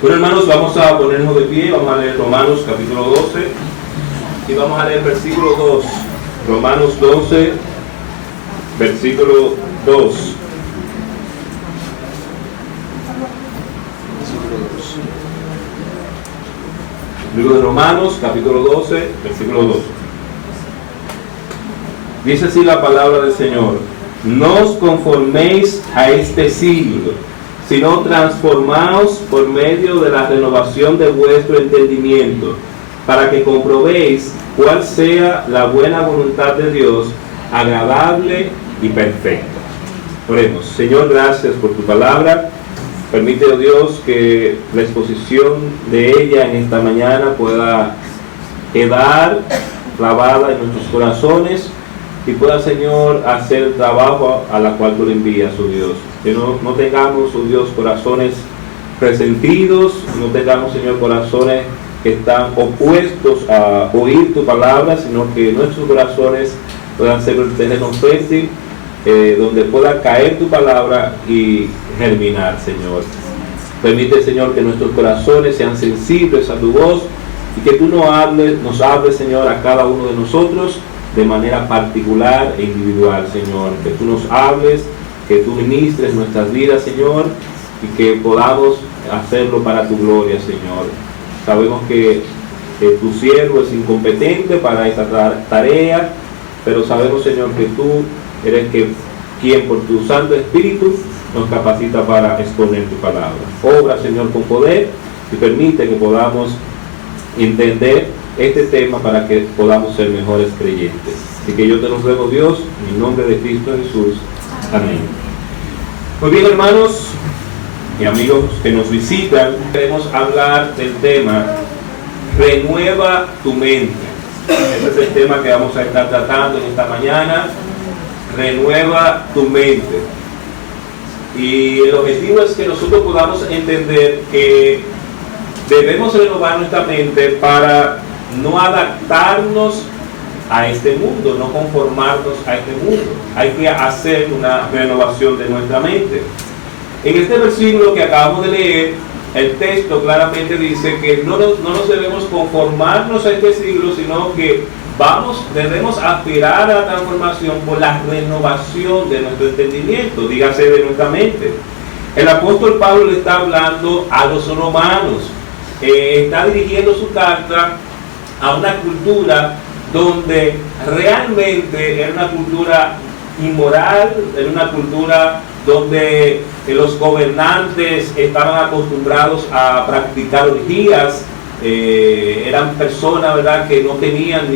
Bueno, hermanos, vamos a ponernos de pie, vamos a leer Romanos capítulo 12 y vamos a leer versículo 2. Romanos 12, versículo 2. Libro de Romanos, capítulo 12, versículo 2. Dice así la palabra del Señor: no os conforméis a este siglo, sino transformaos por medio de la renovación de vuestro entendimiento, para que comprobéis cuál sea la buena voluntad de Dios, agradable y perfecta. Oremos. Señor, gracias por tu palabra. Permite, oh Dios, que la exposición de ella en esta mañana pueda quedar clavada en nuestros corazones y pueda, Señor, hacer el trabajo a la cual tú le envías, oh Dios. Que no tengamos, oh Dios, corazones resentidos, no tengamos, Señor, corazones que están opuestos a oír tu palabra, sino que nuestros corazones puedan ser un terreno fértil, donde pueda caer tu palabra y germinar, Señor. Permite, Señor, que nuestros corazones sean sensibles a tu voz y que tú nos hables, Señor, a cada uno de nosotros de manera particular e individual, Señor. Que tú nos hables, que tú ministres nuestras vidas, Señor, y que podamos hacerlo para tu gloria, Señor. Sabemos que tu siervo es incompetente para esta tarea, pero sabemos, Señor, que tú eres quien por tu Santo Espíritu nos capacita para exponer tu palabra. Obra, Señor, con poder y permite que podamos entender este tema para que podamos ser mejores creyentes. Así que yo te lo ruego, Dios, en el nombre de Cristo Jesús. Amén. Muy bien, hermanos y amigos que nos visitan, queremos hablar del tema Renueva tu mente. Ese es el tema que vamos a estar tratando en esta mañana. Renueva tu mente. Y el objetivo es que nosotros podamos entender que debemos renovar nuestra mente para no adaptarnos a este mundo, no conformarnos a este mundo. Hay que hacer una renovación de nuestra mente. En este versículo que acabamos de leer, el texto claramente dice que no nos debemos conformarnos a este siglo, sino que debemos aspirar a la transformación por la renovación de nuestro entendimiento, dígase de nuestra mente. El apóstol Pablo le está hablando a los romanos, está dirigiendo su carta a una cultura donde realmente era una cultura inmoral, era una cultura donde los gobernantes estaban acostumbrados a practicar orgías. Eran personas, ¿verdad?, que no tenían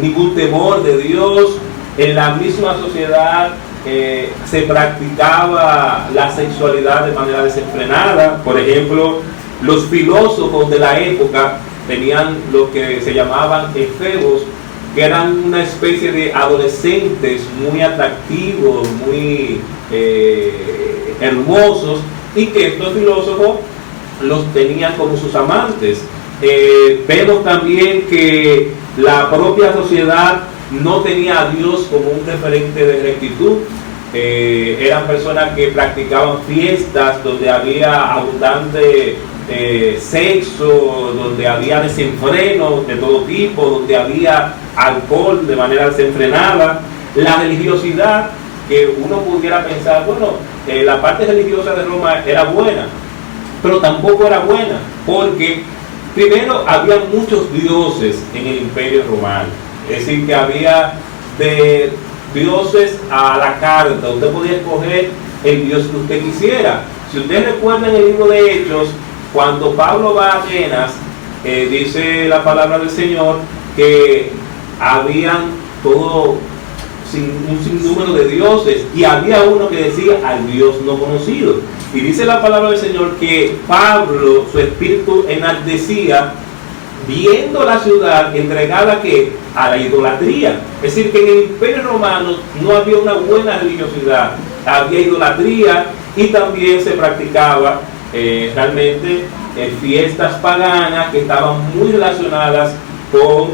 ningún temor de Dios. En la misma sociedad se practicaba la sexualidad de manera desenfrenada. Por ejemplo, los filósofos de la época tenían lo que se llamaban efebos, que eran una especie de adolescentes muy atractivos, muy hermosos, y que estos filósofos los tenían como sus amantes. Vemos también que la propia sociedad no tenía a Dios como un referente de rectitud. Eran personas que practicaban fiestas donde había abundante sexo, donde había desenfreno de todo tipo, donde había alcohol de manera desenfrenada. La religiosidad, que uno pudiera pensar, bueno, la parte religiosa de Roma era buena, pero tampoco era buena, porque primero había muchos dioses en el Imperio Romano. Es decir, que había de dioses a la carta. Usted podía escoger el dios que usted quisiera. Si usted recuerda en el libro de Hechos, cuando Pablo va a Atenas, dice la palabra del Señor que habían un sinnúmero de dioses, y había uno que decía al Dios no conocido. Y dice la palabra del Señor que Pablo, su espíritu enardecía viendo la ciudad entregada a la idolatría. Es decir, que en el Imperio Romano no había una buena religiosidad, había idolatría, y también se practicaba realmente fiestas paganas que estaban muy relacionadas con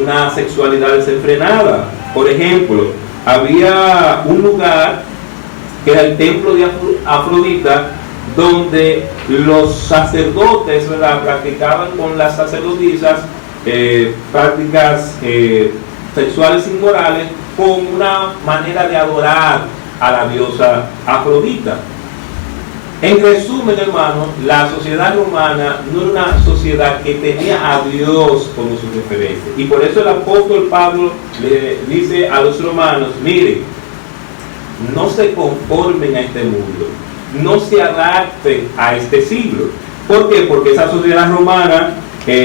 una sexualidad desenfrenada. Por ejemplo, había un lugar que era el templo de Afrodita, donde los sacerdotes, ¿verdad?, practicaban con las sacerdotisas prácticas sexuales inmorales con una manera de adorar a la diosa Afrodita. En resumen, hermanos, la sociedad romana no era una sociedad que tenía a Dios como su referente. Y por eso el apóstol Pablo le dice a los romanos: miren, no se conformen a este mundo, no se adapten a este siglo. ¿Por qué? Porque esa sociedad romana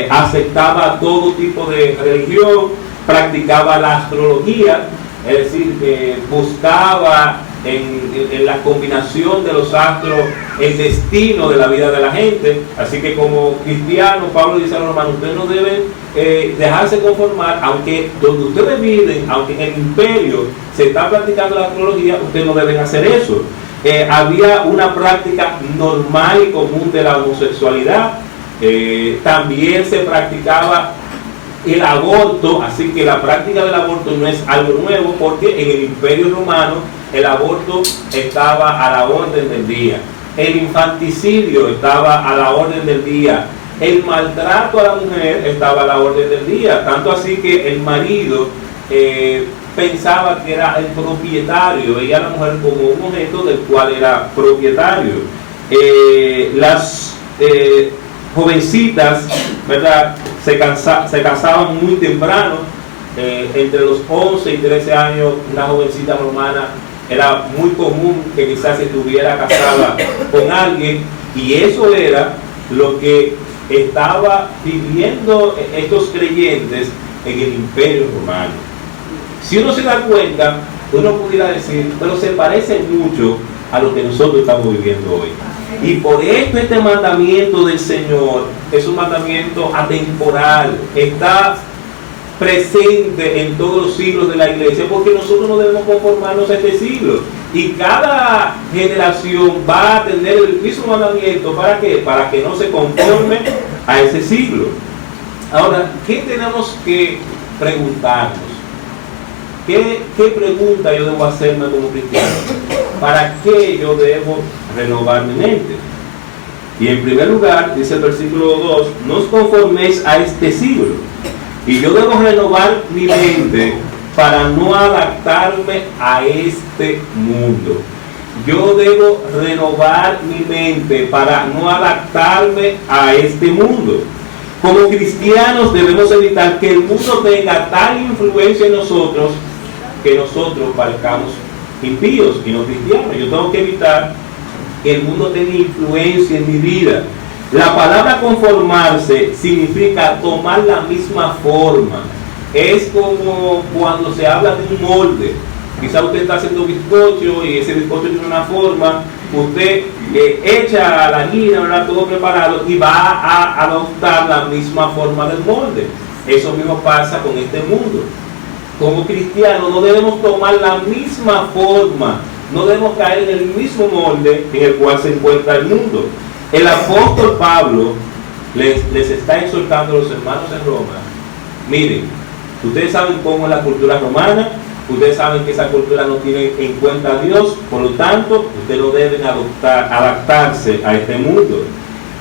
aceptaba todo tipo de religión, practicaba la astrología, es decir, buscaba en la combinación de los astros el destino de la vida de la gente. Así que como cristiano, Pablo dice a los romanos: ustedes no deben dejarse conformar, aunque donde ustedes viven, aunque en el imperio se está practicando la astrología, ustedes no deben hacer eso. Había una práctica normal y común de la homosexualidad. También se practicaba el aborto, así que la práctica del aborto no es algo nuevo, porque en el Imperio Romano el aborto estaba a la orden del día, el infanticidio estaba a la orden del día, el maltrato a la mujer estaba a la orden del día, tanto así que el marido pensaba que era el propietario, veía a la mujer como un objeto del cual era propietario. Las jovencitas, ¿verdad?, se casaban muy temprano, entre los 11 y 13 años. Una jovencita romana era muy común que quizás estuviera casada con alguien, y eso era lo que estaba viviendo estos creyentes en el Imperio Romano. Si uno se da cuenta, uno pudiera decir, pero se parece mucho a lo que nosotros estamos viviendo hoy. Y por esto este mandamiento del Señor es un mandamiento atemporal, está presente en todos los siglos de la iglesia, porque nosotros no debemos conformarnos a este siglo. Y cada generación va a tener el mismo mandamiento. ¿Para qué? Para que no se conforme a ese siglo. Ahora, ¿qué tenemos que preguntarnos? ¿Qué pregunta yo debo hacerme como cristiano? ¿Para qué yo debo renovar mi mente? Y en primer lugar, dice el versículo 2, no os conforméis a este siglo. Y yo debo renovar mi mente para no adaptarme a este mundo. Yo debo renovar mi mente para no adaptarme a este mundo. Como cristianos debemos evitar que el mundo tenga tal influencia en nosotros que nosotros parezcamos impíos y no cristianos. Yo tengo que evitar que el mundo tenga influencia en mi vida. La palabra conformarse significa tomar la misma forma. Es como cuando se habla de un molde. Quizá usted está haciendo bizcocho y ese bizcocho tiene una forma, usted echa la harina, ¿verdad?, todo preparado, y va a adoptar la misma forma del molde. Eso mismo pasa con este mundo. Como cristianos no debemos tomar la misma forma, no debemos caer en el mismo molde en el cual se encuentra el mundo. El apóstol Pablo les está exhortando a los hermanos en Roma: miren, ustedes saben cómo es la cultura romana, ustedes saben que esa cultura no tiene en cuenta a Dios, por lo tanto, ustedes no deben adaptarse a este mundo.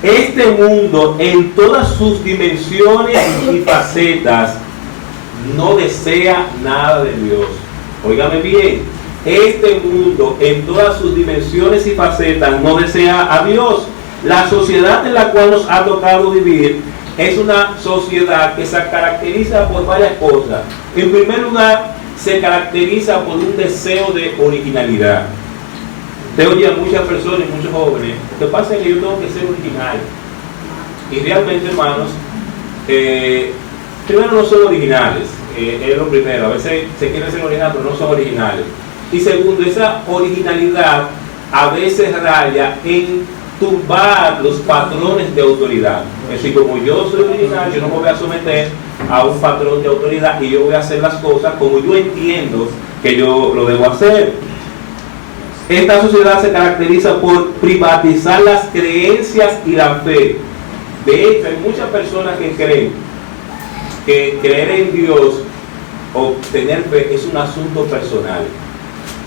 Este mundo, en todas sus dimensiones y facetas, no desea nada de Dios. Óigame bien, este mundo, en todas sus dimensiones y facetas, no desea a Dios. La sociedad en la cual nos ha tocado vivir es una sociedad que se caracteriza por varias cosas. En primer lugar, se caracteriza por un deseo de originalidad. Usted oye a muchas personas y muchos jóvenes: lo que pasa es que yo tengo que ser original. Y realmente, hermanos, primero no son originales, es lo primero. A veces se quiere ser original, pero no son originales. Y segundo, esa originalidad a veces raya en tumbar los patrones de autoridad. Es decir, como yo soy original, yo no me voy a someter a un patrón de autoridad y yo voy a hacer las cosas como yo entiendo que yo lo debo hacer. Esta sociedad se caracteriza por privatizar las creencias y la fe. De hecho, hay muchas personas que creen que creer en Dios o tener fe es un asunto personal.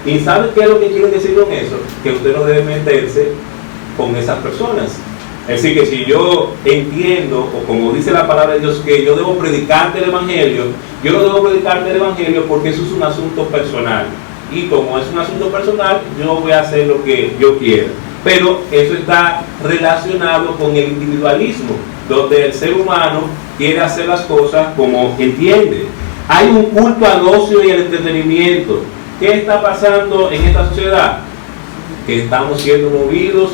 ¿Y sabe qué es lo que quiero decir con eso? Que usted no debe meterse con esas personas. Es decir, que si yo entiendo, o como dice la palabra de Dios, que yo debo predicarte el Evangelio, yo no debo predicarte el Evangelio porque eso es un asunto personal. Y como es un asunto personal, yo voy a hacer lo que yo quiera. Pero eso está relacionado con el individualismo, donde el ser humano quiere hacer las cosas como entiende. Hay un culto al ocio y al entretenimiento. ¿Qué está pasando en esta sociedad? Que estamos siendo movidos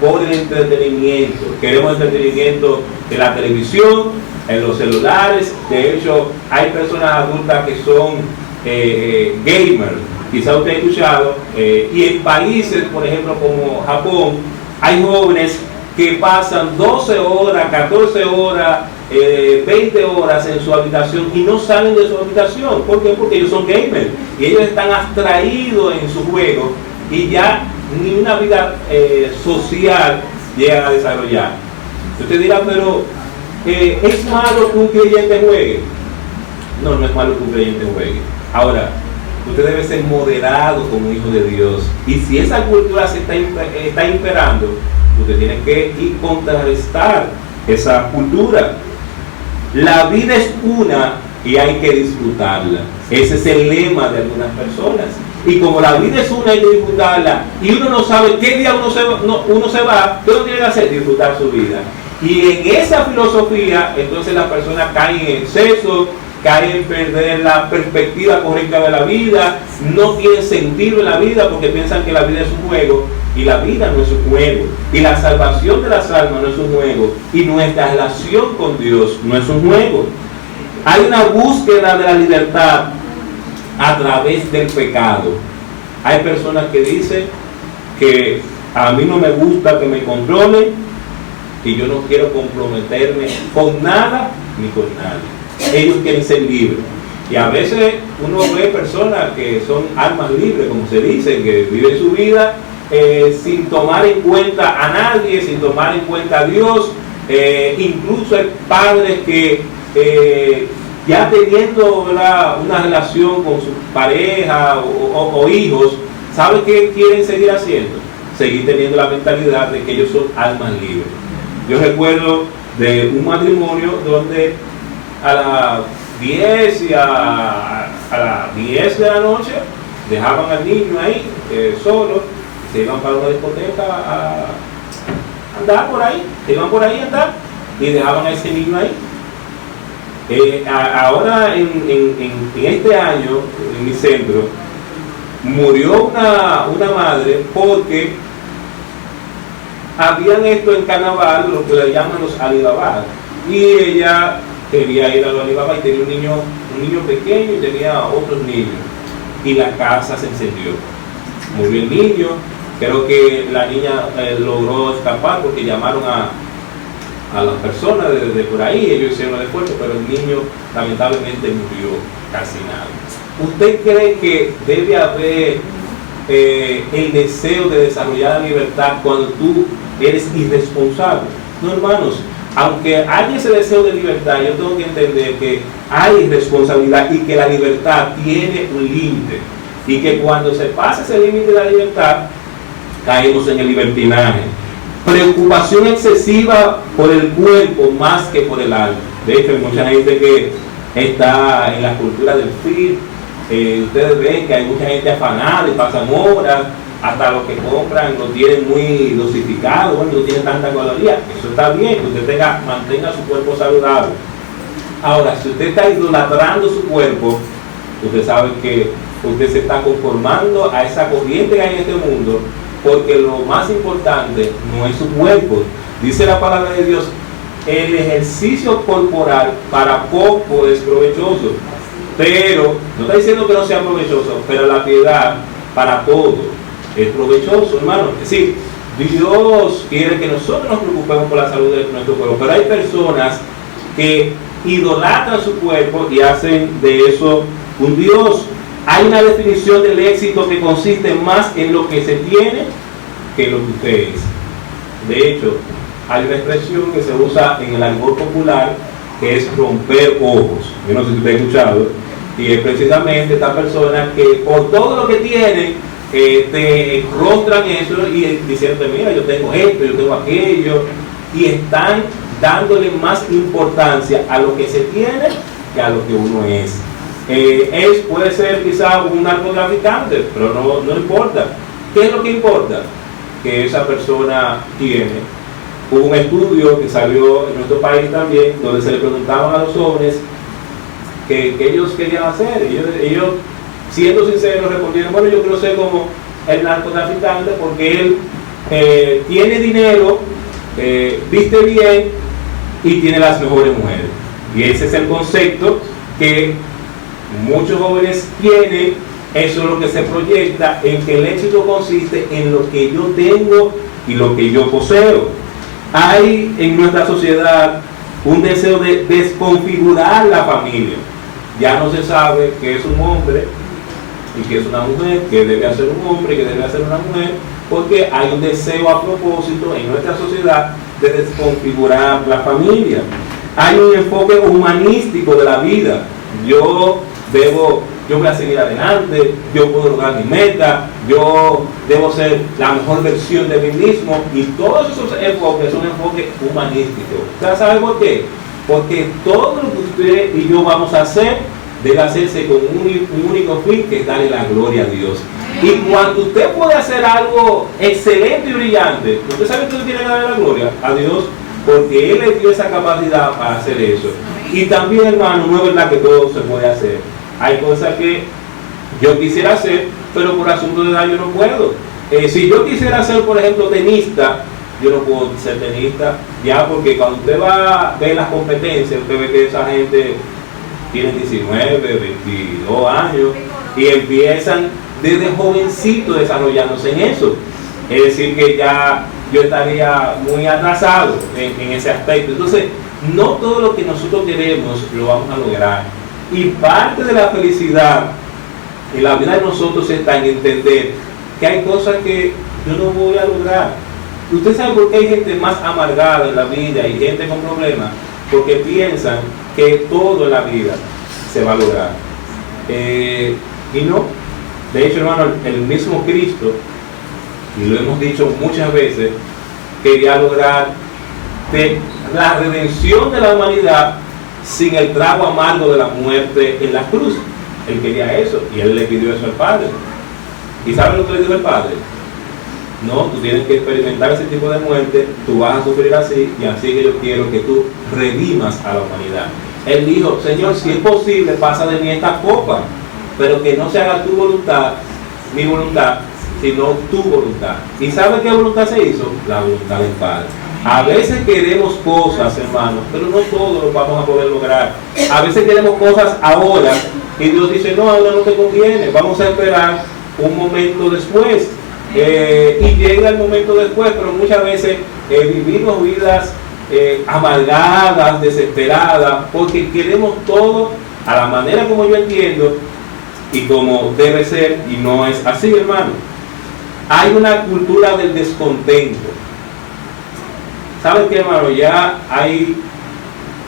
por el entretenimiento. Queremos entretenimiento en la televisión, en los celulares. De hecho, hay personas adultas que son gamers. Quizá usted ha escuchado, y en países, por ejemplo, como Japón, hay jóvenes que pasan 12 horas, 14 horas, 20 horas en su habitación y no salen de su habitación. ¿Por qué? Porque ellos son gamers y ellos están abstraídos en su juego y ya ni una vida social llegan a desarrollar. Usted dirá, pero ¿es malo que un creyente juegue? No, no es malo que un creyente juegue. Ahora, usted debe ser moderado como hijo de Dios. Y si esa cultura se está imperando, usted tiene que ir contrarrestar esa cultura. La vida es una y hay que disfrutarla. Ese es el lema de algunas personas. Y como la vida es una, hay que disfrutarla. Y uno no sabe qué día uno se va, ¿qué uno tiene que hacer? Disfrutar su vida. Y en esa filosofía, entonces la persona cae en exceso, cae en perder la perspectiva correcta de la vida, no tiene sentido en la vida porque piensan que la vida es un juego, y la vida no es un juego, y la salvación de las almas no es un juego, y nuestra relación con Dios no es un juego. Hay una búsqueda de la libertad a través del pecado. Hay personas que dicen que a mí no me gusta que me controlen y yo no quiero comprometerme con nada ni con nadie. Ellos quieren ser libres. Y a veces uno ve personas que son almas libres, como se dice, que viven su vida sin tomar en cuenta a nadie, sin tomar en cuenta a Dios. Incluso hay padres que ya teniendo, ¿verdad?, una relación con su pareja o hijos, ¿sabe qué quieren seguir haciendo? Seguir teniendo la mentalidad de que ellos son almas libres. Yo recuerdo de un matrimonio donde a las 10 y a las 10 de la noche dejaban al niño ahí solo, se iban para una discoteca a andar por ahí, se iban por ahí a andar y dejaban a ese niño ahí. Ahora en este año en mi centro murió una madre porque habían esto en carnaval, lo que le llaman los Alibaba, y ella quería ir a los Alibaba y tenía un niño pequeño y tenía otros niños, y la casa se encendió, murió el niño. Creo que la niña logró escapar porque llamaron a las personas de por ahí, ellos hicieron el esfuerzo, pero el niño lamentablemente murió casi nada. ¿Usted cree que debe haber el deseo de desarrollar la libertad cuando tú eres irresponsable? No, hermanos, aunque haya ese deseo de libertad, yo tengo que entender que hay responsabilidad y que la libertad tiene un límite, y que cuando se pasa ese límite de la libertad, caemos en el libertinaje. Preocupación excesiva por el cuerpo más que por el alma. De hecho, hay mucha gente que está en la cultura del fit. Ustedes ven que hay mucha gente afanada y pasan horas, hasta los que compran lo tienen muy dosificado, bueno, no tienen tanta caloría. Eso está bien, que usted mantenga su cuerpo saludable. Ahora, si usted está idolatrando su cuerpo, usted sabe que usted se está conformando a esa corriente que hay en este mundo, porque lo más importante no es su cuerpo. Dice la palabra de Dios, el ejercicio corporal para poco es provechoso, pero no está diciendo que no sea provechoso, pero la piedad para todo es provechoso, hermano. Es decir, Dios quiere que nosotros nos preocupemos por la salud de nuestro cuerpo, pero hay personas que idolatran su cuerpo y hacen de eso un Dios. Hay una definición del éxito que consiste más en lo que se tiene que en lo que usted es. De hecho, hay una expresión que se usa en el argot popular que es romper ojos. Yo no sé si usted ha escuchado, y es precisamente esta persona que por todo lo que tiene te rostran eso y diciendo, mira, yo tengo esto, yo tengo aquello, y están dándole más importancia a lo que se tiene que a lo que uno es. Puede ser quizá un narcotraficante, pero no importa. ¿Qué es lo que importa? Que esa persona tiene. Hubo un estudio que salió en nuestro país también, donde se le preguntaban a los jóvenes qué ellos querían hacer. Ellos, siendo sinceros, respondieron, bueno, yo quiero ser como el narcotraficante porque él tiene dinero, viste bien y tiene las mejores mujeres. Y ese es el concepto que muchos jóvenes tienen. Eso es lo que se proyecta, en que el éxito consiste en lo que yo tengo y lo que yo poseo. Hay en nuestra sociedad un deseo de desconfigurar la familia. Ya no se sabe qué es un hombre y qué es una mujer, qué debe hacer un hombre y qué debe hacer una mujer, porque hay un deseo a propósito en nuestra sociedad de desconfigurar la familia. Hay un enfoque humanístico de la vida. Yo voy a seguir adelante, yo puedo lograr mi meta, yo debo ser la mejor versión de mí mismo, y todos esos enfoques son enfoques humanísticos. ¿Usted sabe por qué? Porque todo lo que usted y yo vamos a hacer debe hacerse con un único fin, que es darle la gloria a Dios. Y cuando usted puede hacer algo excelente y brillante, usted sabe que usted tiene que darle la gloria a Dios, porque Él le dio esa capacidad para hacer eso. Y también, hermano, no es verdad que todo se puede hacer. Hay cosas que yo quisiera hacer, pero por asunto de edad yo no puedo. Si yo quisiera ser, por ejemplo, tenista, yo no puedo ser tenista, ya, porque cuando usted va a ver las competencias, usted ve que esa gente tiene 19, 22 años y empiezan desde jovencito desarrollándose en eso. Es decir, que ya yo estaría muy atrasado en ese aspecto. Entonces, no todo lo que nosotros queremos lo vamos a lograr. Y parte de la felicidad en la vida de nosotros está en entender que hay cosas que yo no voy a lograr. ¿Usted sabe por qué hay gente más amargada en la vida y gente con problemas? Porque piensan que todo en la vida se va a lograr. Y no. De hecho, hermano, el mismo Cristo, y lo hemos dicho muchas veces, quería lograr la redención de la humanidad sin el trago amargo de la muerte en la cruz. Él quería eso, y Él le pidió eso al Padre. ¿Y sabe lo que le dijo el Padre? No, tú tienes que experimentar ese tipo de muerte, tú vas a sufrir así, y así que yo quiero que tú redimas a la humanidad. Él dijo, Señor, si es posible, pasa de mí esta copa, pero que no se haga tu voluntad, mi voluntad, sino tu voluntad. ¿Y sabe qué voluntad se hizo? La voluntad del Padre. A veces queremos cosas, hermanos, pero no todos lo vamos a poder lograr. A veces queremos cosas ahora y Dios dice, no, ahora no te conviene, vamos a esperar un momento después. Y llega el momento después, pero muchas veces vivimos vidas amargadas, desesperadas, porque queremos todo a la manera como yo entiendo y como debe ser, y no es así, hermano. Hay una cultura del descontento. ¿Saben qué, hermano? Ya hay,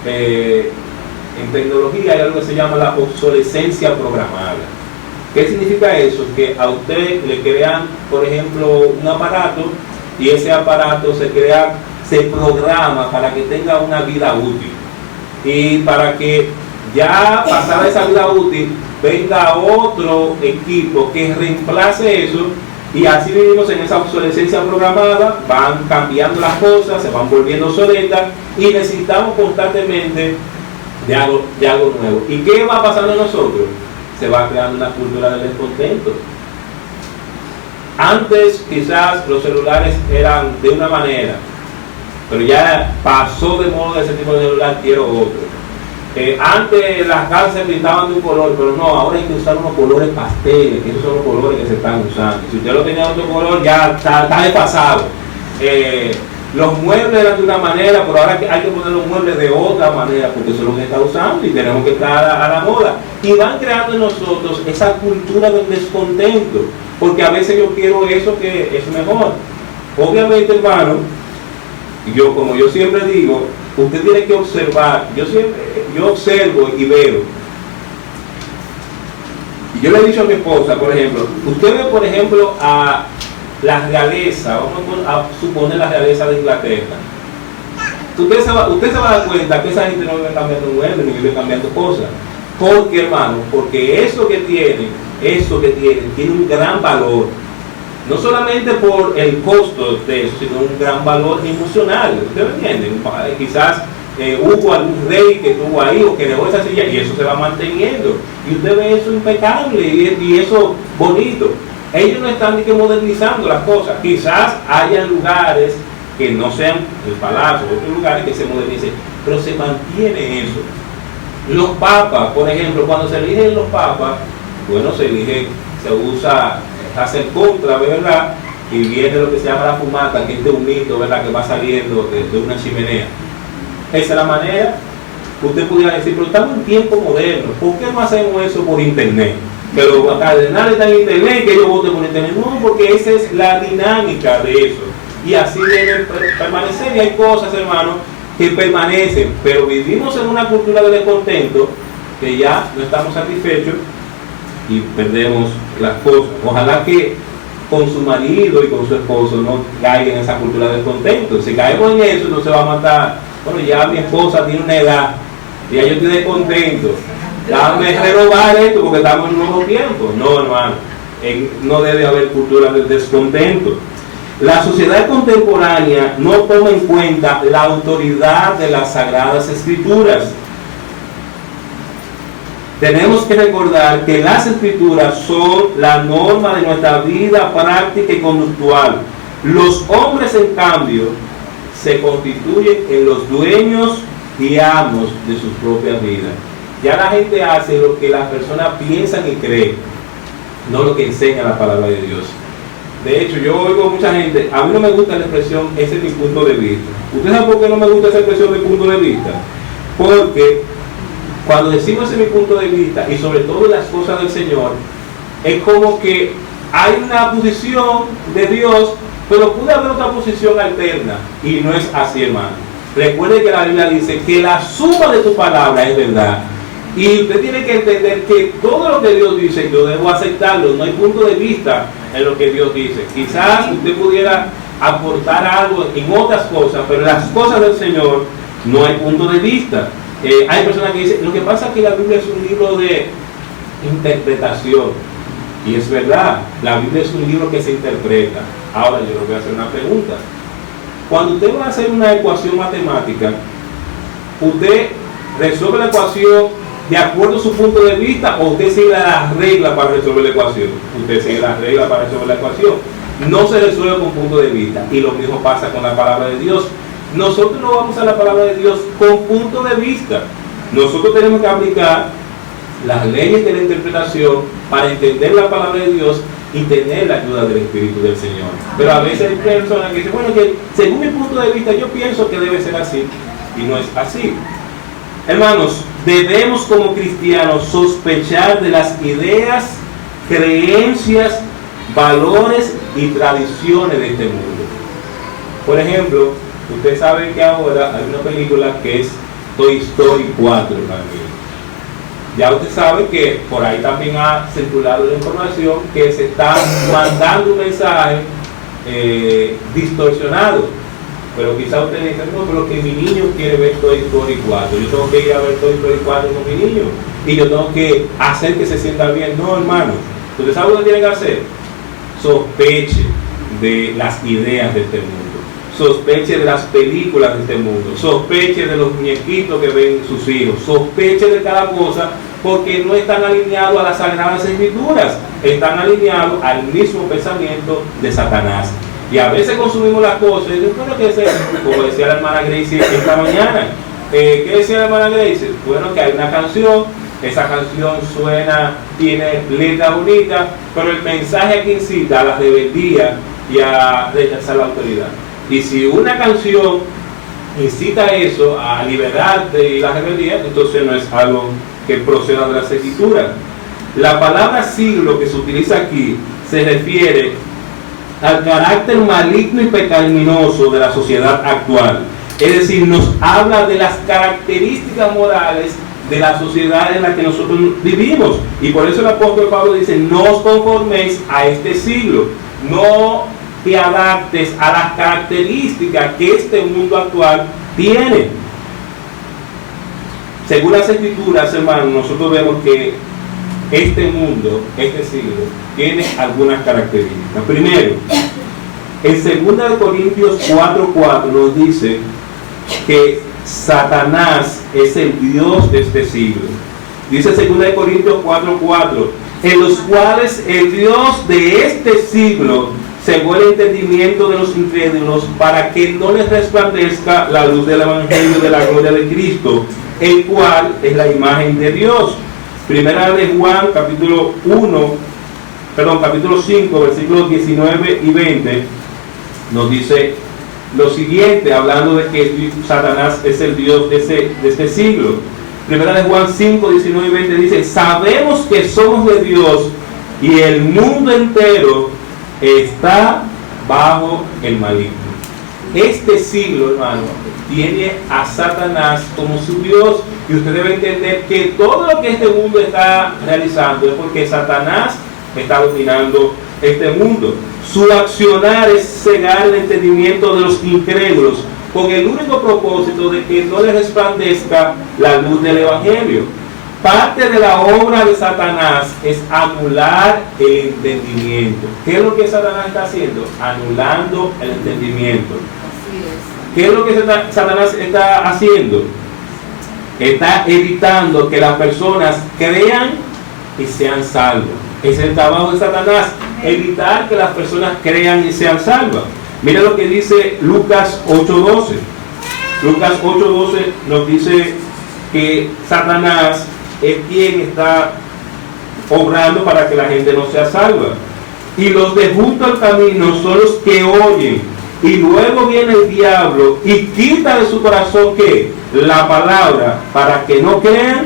en tecnología hay algo que se llama la obsolescencia programada. ¿Qué significa eso? Que a usted le crean, por ejemplo, un aparato, y ese aparato se programa para que tenga una vida útil. Y para que ya pasada esa vida útil, venga otro equipo que reemplace eso. Y así vivimos en esa obsolescencia programada, van cambiando las cosas, se van volviendo obsoletas y necesitamos constantemente de algo nuevo. ¿Y qué va pasando en nosotros? Se va creando una cultura del descontento. Antes quizás los celulares eran de una manera, pero ya pasó de moda ese tipo de celular, quiero otro. Antes las casas se pintaban de un color, pero no, ahora hay que usar unos colores pasteles, que esos son los colores que se están usando. Si usted lo tenía de otro color, ya está desfasado. Los muebles eran de una manera, pero ahora hay que poner los muebles de otra manera, porque eso es lo que está usando y tenemos que estar a la moda. Y van creando en nosotros esa cultura del descontento, porque a veces yo quiero eso que es mejor. Obviamente, hermano, como yo siempre digo, usted tiene que observar. Yo observo y veo Y yo le he dicho a mi esposa, por ejemplo, usted ve, por ejemplo, a la realeza, vamos a suponer la realeza de Inglaterra. Usted se va a dar cuenta que esa gente no vive cambiando muebles ni vive cambiando cosas. ¿Por qué, hermano? Porque eso que tienen, tiene un gran valor. No solamente por el costo de eso, sino un gran valor emocional. ¿Usted me entiende? Quizás hubo algún rey que estuvo ahí o que dejó esa silla y eso se va manteniendo. Y usted ve eso impecable y eso bonito. Ellos no están ni que modernizando las cosas. Quizás haya lugares que no sean el palacio, otros lugares que se modernicen, pero se mantiene eso. Los papas, por ejemplo, cuando se eligen los papas, bueno, se usa, hace el contra, ¿verdad? Y viene lo que se llama la fumata, que es de un mito, ¿verdad? Que va saliendo de una chimenea. Esa es la manera. Usted pudiera decir, pero estamos en tiempo moderno, ¿por qué no hacemos eso por internet? Pero los cardenales están en internet, que yo vote por internet. No, porque esa es la dinámica de eso. Y así debe permanecer. Y hay cosas, hermanos, que permanecen, pero vivimos en una cultura de descontento que ya no estamos satisfechos y perdemos las cosas. Ojalá que con su marido y con su esposo no caigan en esa cultura de descontento. Si caemos en eso, no se va a matar. Bueno, ya mi esposa tiene una edad, ya yo estoy descontento. Dame renovar esto porque estamos en un nuevo tiempo. No, hermano, no debe haber cultura del descontento. La sociedad contemporánea no toma en cuenta la autoridad de las Sagradas Escrituras. Tenemos que recordar que las Escrituras son la norma de nuestra vida práctica y conductual. Los hombres, en cambio, se constituyen en los dueños y amos de sus propias vidas. Ya la gente hace lo que las personas piensan y creen, no lo que enseña la palabra de Dios. De hecho, yo oigo a mucha gente, a mí no me gusta la expresión, ese es mi punto de vista. ¿Usted sabe por qué no me gusta esa expresión de punto de vista? Porque cuando decimos ese es mi punto de vista, y sobre todo las cosas del Señor, es como que hay una posición de Dios, pero puede haber otra posición alterna, y no es así, hermano. Recuerde que la Biblia dice que la suma de tu palabra es verdad. Y usted tiene que entender que todo lo que Dios dice, yo debo aceptarlo, no hay punto de vista en lo que Dios dice. Quizás usted pudiera aportar algo en otras cosas, pero en las cosas del Señor no hay punto de vista. Hay personas que dicen, lo que pasa es que la Biblia es un libro de interpretación, y es verdad, la Biblia es un libro que se interpreta. Ahora yo le voy a hacer una pregunta. Cuando usted va a hacer una ecuación matemática, usted resuelve la ecuación de acuerdo a su punto de vista, o usted sigue las reglas para resolver la ecuación. Usted sigue las reglas para resolver la ecuación. No se resuelve con punto de vista. Y lo mismo pasa con la palabra de Dios. Nosotros no vamos a la palabra de Dios con punto de vista. Nosotros tenemos que aplicar las leyes de la interpretación para entender la palabra de Dios y tener la ayuda del Espíritu del Señor. Pero a veces hay personas que dicen, bueno, que según mi punto de vista yo pienso que debe ser así, y no es así. Hermanos, debemos como cristianos sospechar de las ideas, creencias, valores y tradiciones de este mundo. Por ejemplo, usted sabe que ahora hay una película que es Toy Story 4 también. Ya usted sabe que por ahí también ha circulado la información que se está mandando un mensaje distorsionado. Pero quizá usted dice, no, pero que mi niño quiere ver Toy Story 4. Yo tengo que ir a ver Toy Story 4 con mi niño. Y yo tengo que hacer que se sienta bien. No, hermano. ¿Usted sabe lo que tiene que hacer? Sospeche de las ideas de este mundo. Sospeche de las películas de este mundo. Sospeche de los muñequitos que ven sus hijos. Sospeche de cada cosa, porque no están alineados a las Sagradas Escrituras. Están alineados al mismo pensamiento de Satanás. Y a veces consumimos las cosas y decimos, bueno, ¿qué es eso? Como decía la hermana Gracie esta mañana. ¿Qué decía la hermana Gracie? Bueno, que hay una canción, esa canción suena, tiene letra bonita, pero el mensaje aquí incita a la rebeldía y a rechazar la autoridad. Y si una canción incita a eso, a liberarte y la rebeldía, entonces no es algo que proceda de las Escrituras. La palabra siglo que se utiliza aquí se refiere al carácter maligno y pecaminoso de la sociedad actual. Es decir, nos habla de las características morales de la sociedad en la que nosotros vivimos. Y por eso el apóstol Pablo dice, no os conforméis a este siglo, no te adaptes a las características que este mundo actual tiene. Según las Escrituras, hermanos, nosotros vemos que este mundo, este siglo, tiene algunas características. Primero, en 2 Corintios 4:4 nos dice que Satanás es el Dios de este siglo. Dice 2 Corintios 4:4, en los cuales el Dios de este siglo cegó el entendimiento de los incrédulos para que no les resplandezca la luz del Evangelio de la gloria de Cristo, el cual es la imagen de Dios. Primera de Juan, capítulo 5, versículos 19 y 20, nos dice lo siguiente, hablando de que Satanás es el Dios de este siglo. Primera de Juan 5, 19 y 20 dice, sabemos que somos de Dios y el mundo entero está bajo el maligno. Este siglo, hermano, tiene a Satanás como su Dios, y usted debe entender que todo lo que este mundo está realizando es porque Satanás está dominando este mundo. Su accionar es cegar el entendimiento de los incrédulos con el único propósito de que no les resplandezca la luz del Evangelio. Parte de la obra de Satanás es anular el entendimiento. ¿Qué es lo que Satanás está haciendo? Anulando el entendimiento. ¿Qué es lo que Satanás está haciendo? Está evitando que las personas crean y sean salvas. Es el trabajo de Satanás, evitar que las personas crean y sean salvas. Mira lo que dice Lucas 8:12. Lucas 8:12 nos dice que Satanás es quien está obrando para que la gente no sea salva. Y los de junto al camino son los que oyen, y luego viene el diablo y quita de su corazón ¿qué? La palabra, para que no crean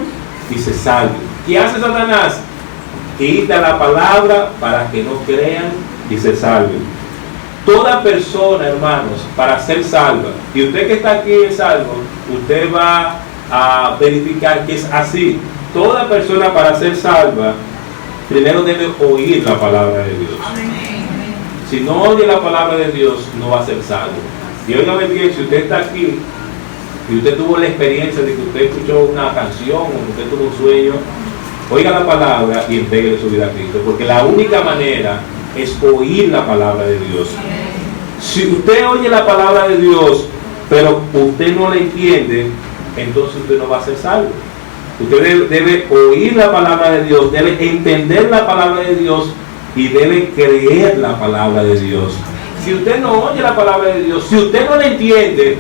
y se salven. ¿Qué hace Satanás? Quita la palabra para que no crean y se salven. Toda persona, hermanos, para ser salva, y usted que está aquí es salvo, usted va a verificar que es así. Toda persona para ser salva, primero debe oír la palabra de Dios. Si no oye la palabra de Dios, no va a ser salvo. Y óigame bien, si usted está aquí y usted tuvo la experiencia de que usted escuchó una canción o que usted tuvo un sueño, oiga la palabra y entregue su vida a Cristo, porque la única manera es oír la palabra de Dios. Si usted oye la palabra de Dios, pero usted no la entiende, entonces usted no va a ser salvo. Usted debe oír la palabra de Dios, debe entender la palabra de Dios y debe creer la palabra de Dios. Si usted no oye la palabra de Dios, si usted no la entiende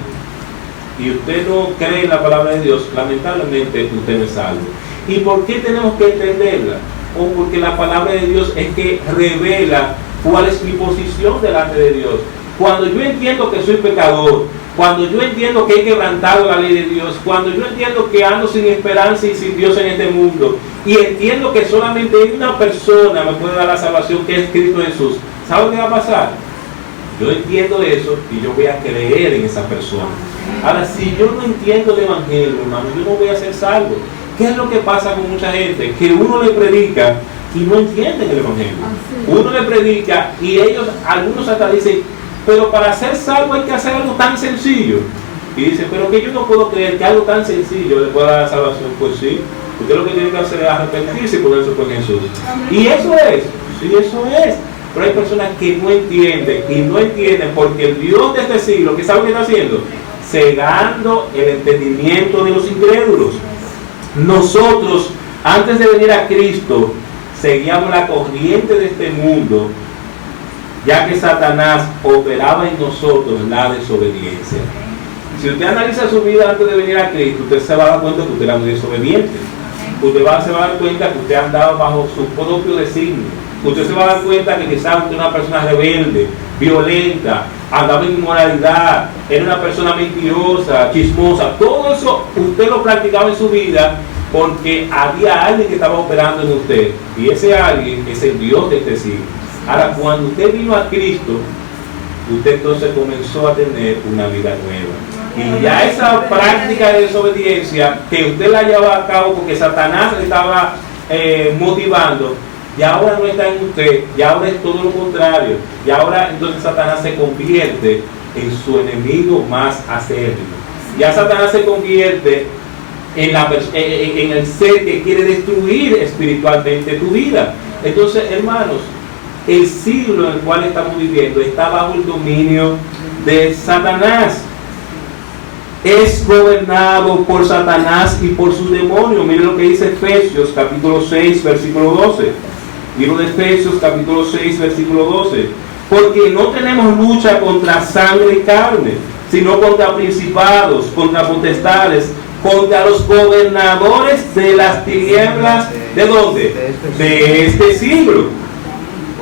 y usted no cree en la palabra de Dios, lamentablemente usted no es salvo. ¿Y por qué tenemos que entenderla? O porque la palabra de Dios es que revela cuál es mi posición delante de Dios. Cuando yo entiendo que soy pecador, cuando yo entiendo que he quebrantado la ley de Dios, cuando yo entiendo que ando sin esperanza y sin Dios en este mundo, y entiendo que solamente una persona me puede dar la salvación, que es Cristo Jesús, ¿sabe qué va a pasar? Yo entiendo eso y yo voy a creer en esa persona. Ahora, si yo no entiendo el Evangelio, hermano, yo no voy a ser salvo. ¿Qué es lo que pasa con mucha gente? Que uno le predica y no entienden el Evangelio. Uno le predica y ellos, algunos hasta dicen, pero para ser salvo hay que hacer algo tan sencillo. Y dice, pero que yo no puedo creer que algo tan sencillo le pueda dar la salvación. Pues sí, usted lo que tiene que hacer es arrepentirse y ponerse con Jesús. Y eso es, sí, eso es. Pero hay personas que no entienden, y no entienden porque el Dios de este siglo, ¿qué sabe qué está haciendo? Cegando el entendimiento de los incrédulos. Nosotros, antes de venir a Cristo, seguíamos la corriente de este mundo, ya que Satanás operaba en nosotros la desobediencia. Si usted analiza su vida antes de venir a Cristo, usted se va a dar cuenta que usted era muy desobediente. Usted se va a dar cuenta que usted andaba bajo su propio designio. Usted se va a dar cuenta que quizás usted era una persona rebelde, violenta, andaba en inmoralidad, era una persona mentirosa, chismosa. Todo eso usted lo practicaba en su vida porque había alguien que estaba operando en usted. Y ese alguien es el Dios de este siglo. Ahora, cuando usted vino a Cristo, usted entonces comenzó a tener una vida nueva. Y ya esa práctica de desobediencia que usted la lleva a cabo porque Satanás le estaba motivando, ya ahora no está en usted, ya ahora es todo lo contrario. Y ahora entonces Satanás se convierte en su enemigo más acérrimo. Ya Satanás se convierte en el ser que quiere destruir espiritualmente tu vida. Entonces, hermanos, el siglo en el cual estamos viviendo está bajo el dominio de Satanás. Es gobernado por Satanás y por sus demonios. Miren lo que dice Efesios capítulo 6 versículo 12. Libro de Efesios capítulo 6 versículo 12. Porque no tenemos lucha contra sangre y carne, sino contra principados, contra potestades, contra los gobernadores de las tinieblas. ¿De dónde? De este siglo.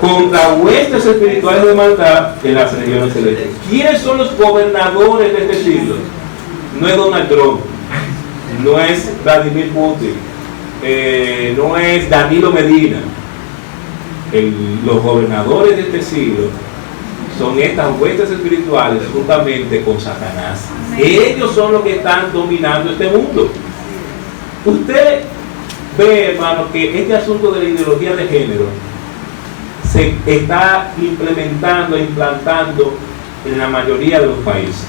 Contra huestes espirituales de maldad en las regiones celestes. ¿Quiénes son los gobernadores de este siglo? No es Donald Trump, no es Vladimir Putin, no es Danilo Medina. Los gobernadores de este siglo son estas huestes espirituales juntamente con Satanás. Ellos son los que están dominando este mundo. Usted ve, hermano, que este asunto de la ideología de género se está implantando en la mayoría de los países.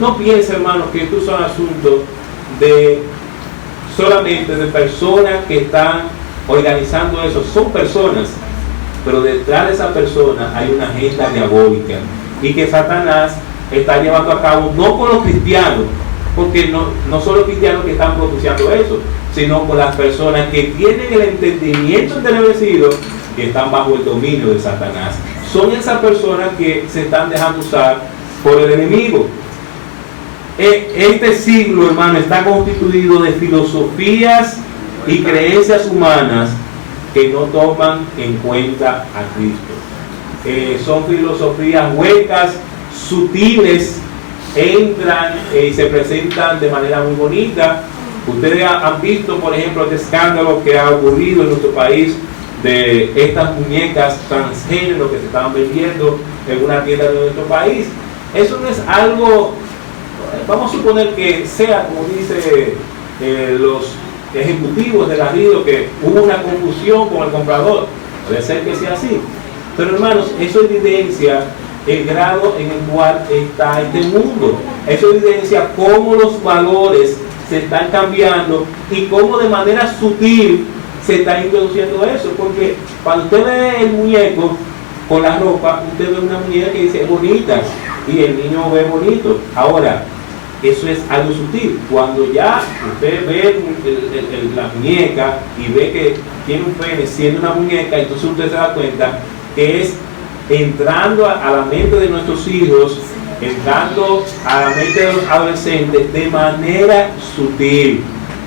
No piense, hermano, que estos son asuntos solamente de personas que están organizando eso. Son personas, pero detrás de esa persona hay una agenda diabólica y que Satanás está llevando a cabo no con los cristianos, porque no son los cristianos que están propiciando eso, sino con las personas que tienen el entendimiento entenebrecido y están bajo el dominio de Satanás. Son esas personas que se están dejando usar por el enemigo. Este siglo, hermano, está constituido de filosofías y creencias humanas que no toman en cuenta a Cristo. Son filosofías huecas, sutiles, entran y se presentan de manera muy bonita. Ustedes han visto, por ejemplo, este escándalo que ha ocurrido en nuestro país de estas muñecas transgénero que se estaban vendiendo en una tienda de nuestro país. Eso no es algo, vamos a suponer que sea, como dice los ejecutivos de Garrido, que hubo una confusión con el comprador. Puede ser que sea así. Pero hermanos, eso evidencia el grado en el cual está este mundo. Eso evidencia cómo los valores se están cambiando y cómo de manera sutil se está introduciendo eso. Porque cuando usted ve el muñeco con la ropa, usted ve una muñeca que dice bonita y el niño ve bonito. Ahora, eso es algo sutil. Cuando ya usted ve la muñeca y ve que tiene un pene siendo una muñeca, entonces usted se da cuenta que es entrando a la mente de nuestros hijos, entrando a la mente de los adolescentes de manera sutil.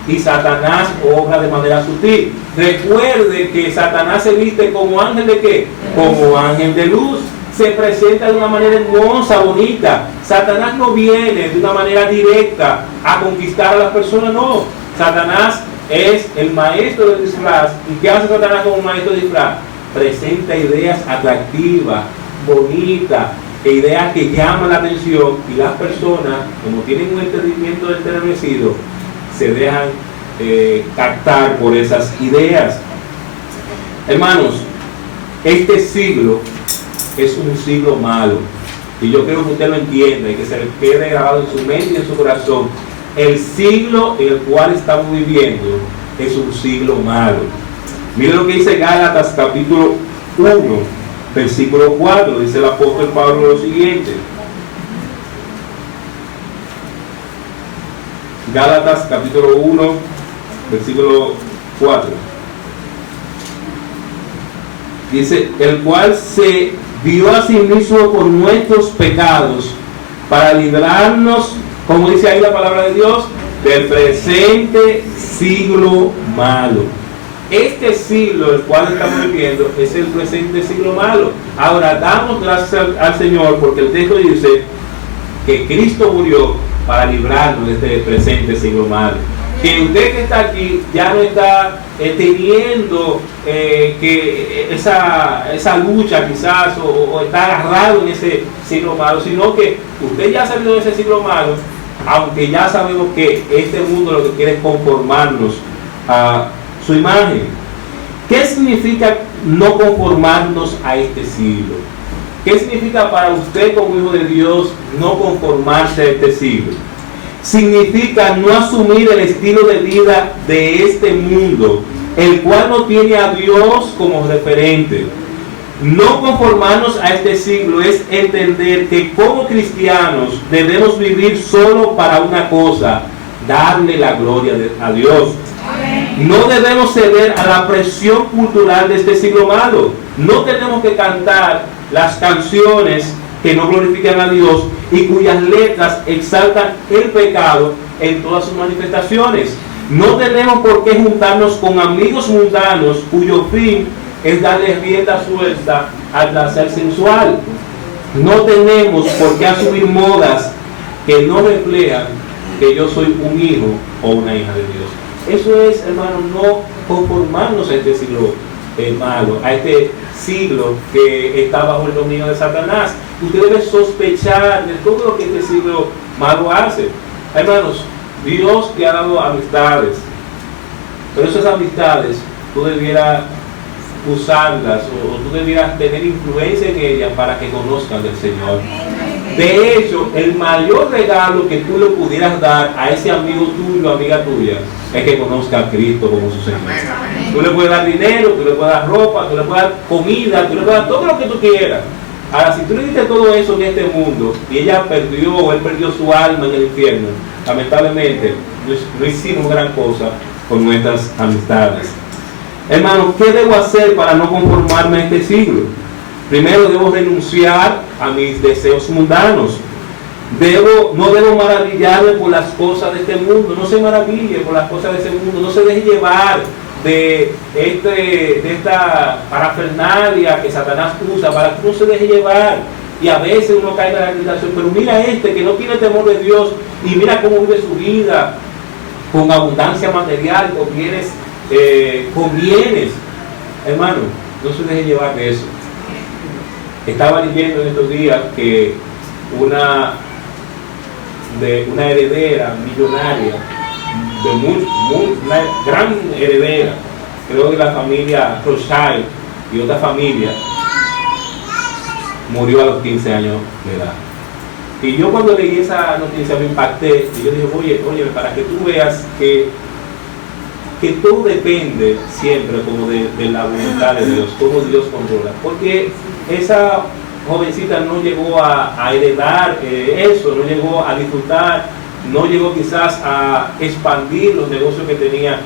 Y Satanás obra de manera sutil. Recuerde que Satanás se viste como ángel de ¿qué? Como ángel de luz. Se presenta de una manera hermosa, bonita. Satanás no viene de una manera directa a conquistar a las personas, no. Satanás es el maestro del disfraz. ¿Y qué hace Satanás como maestro del disfraz? Presenta ideas atractivas, bonitas, ideas que llaman la atención, y las personas, como tienen un entendimiento entenebrecido, se dejan captar por esas ideas. Hermanos, este siglo es un siglo malo, y yo quiero que usted lo entienda y que se le quede grabado en su mente y en su corazón. El siglo en el cual estamos viviendo es un siglo malo. Mire lo que dice Gálatas capítulo 1 versículo 4. Dice el apóstol Pablo lo siguiente. Gálatas capítulo 1 versículo 4. Dice: el cual se dio a sí mismo por nuestros pecados para librarnos, como dice ahí la palabra de Dios, del presente siglo malo. Este siglo el cual estamos viviendo es el presente siglo malo. Ahora, damos gracias al Señor porque el texto dice que Cristo murió para librarnos de este presente siglo malo. Que usted que está aquí ya no está teniendo esa lucha quizás o está agarrado en ese siglo malo, sino que usted ya ha salido de ese siglo malo, aunque ya sabemos que este mundo lo que quiere es conformarnos a su imagen. ¿Qué significa no conformarnos a este siglo? ¿Qué significa para usted como hijo de Dios no conformarse a este siglo? Significa no asumir el estilo de vida de este mundo, el cual no tiene a Dios como referente. No conformarnos a este siglo es entender que como cristianos debemos vivir solo para una cosa: darle la gloria a Dios. No debemos ceder a la presión cultural de este siglo malo. No tenemos que cantar las canciones que no glorifican a Dios y cuyas letras exaltan el pecado en todas sus manifestaciones. No tenemos por qué juntarnos con amigos mundanos cuyo fin es darle rienda suelta al placer sensual. No tenemos por qué asumir modas que no reflejan que yo soy un hijo o una hija de Dios. Eso es, hermano, no conformarnos a este siglo malo, a este siglo que está bajo el dominio de Satanás. Usted debe sospechar de todo lo que este siglo malo hace. Hermanos, Dios te ha dado amistades, pero esas amistades tú debieras usarlas o tú debieras tener influencia en ellas para que conozcan del Señor. De hecho, el mayor regalo que tú le pudieras dar a ese amigo tuyo, amiga tuya, es que conozca a Cristo como su Señor. Tú le puedes dar dinero, tú le puedes dar ropa, tú le puedes dar comida, tú le puedes dar todo lo que tú quieras. Ahora, si tú le diste todo eso en este mundo y ella perdió o él perdió su alma en el infierno, lamentablemente no hicimos gran cosa con nuestras amistades. Hermano, ¿qué debo hacer para no conformarme a este siglo? Primero, debo renunciar a mis deseos mundanos. No debo maravillarme por las cosas de este mundo. No se maraville por las cosas de este mundo. No se deje llevar de esta parafernalia que Satanás usa para que no se deje llevar. Y a veces uno cae en la tentación. Pero mira que no tiene temor de Dios y mira cómo vive su vida con abundancia material, con bienes. Hermano, no se deje llevar de eso. Estaba leyendo en estos días que una heredera millonaria, una gran heredera, creo que la familia Rothschild y otra familia, murió a los 15 años de edad. Y yo cuando leí esa noticia me impacté y yo dije, oye, para que tú veas que todo depende siempre como de la voluntad de Dios, cómo Dios controla. Porque esa jovencita no llegó a heredar eso, no llegó a disfrutar, no llegó quizás a expandir los negocios que tenía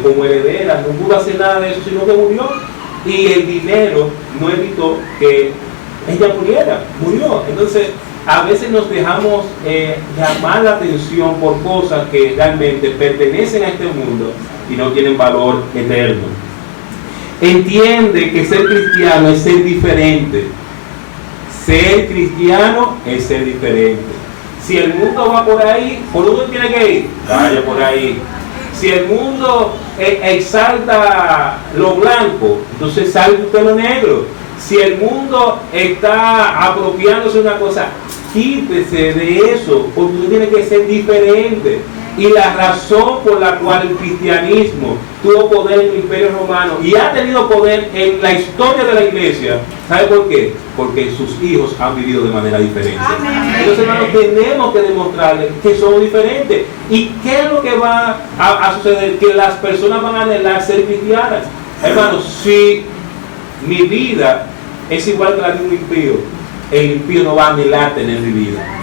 como heredera, no pudo hacer nada de eso, sino que murió. Y el dinero no evitó que ella murió. Entonces, a veces nos dejamos llamar la atención por cosas que realmente pertenecen a este mundo y no tienen valor eterno. Entiende que ser cristiano es ser diferente. Ser cristiano es ser diferente. Si el mundo va por ahí, ¿por dónde tiene que ir? Vaya por ahí. Si el mundo exalta lo blanco, entonces salga usted lo negro. Si el mundo está apropiándose de una cosa, quítese de eso, porque usted tiene que ser diferente. Y la razón por la cual el cristianismo tuvo poder en el Imperio Romano y ha tenido poder en la historia de la iglesia, ¿sabe por qué? Porque sus hijos han vivido de manera diferente. Entonces, hermanos, tenemos que demostrarles que somos diferentes. ¿Y qué es lo que va a suceder? Que las personas van a anhelar ser cristianas. Hermanos, si mi vida es igual que la de un impío, el impío no va a anhelar tener mi vida.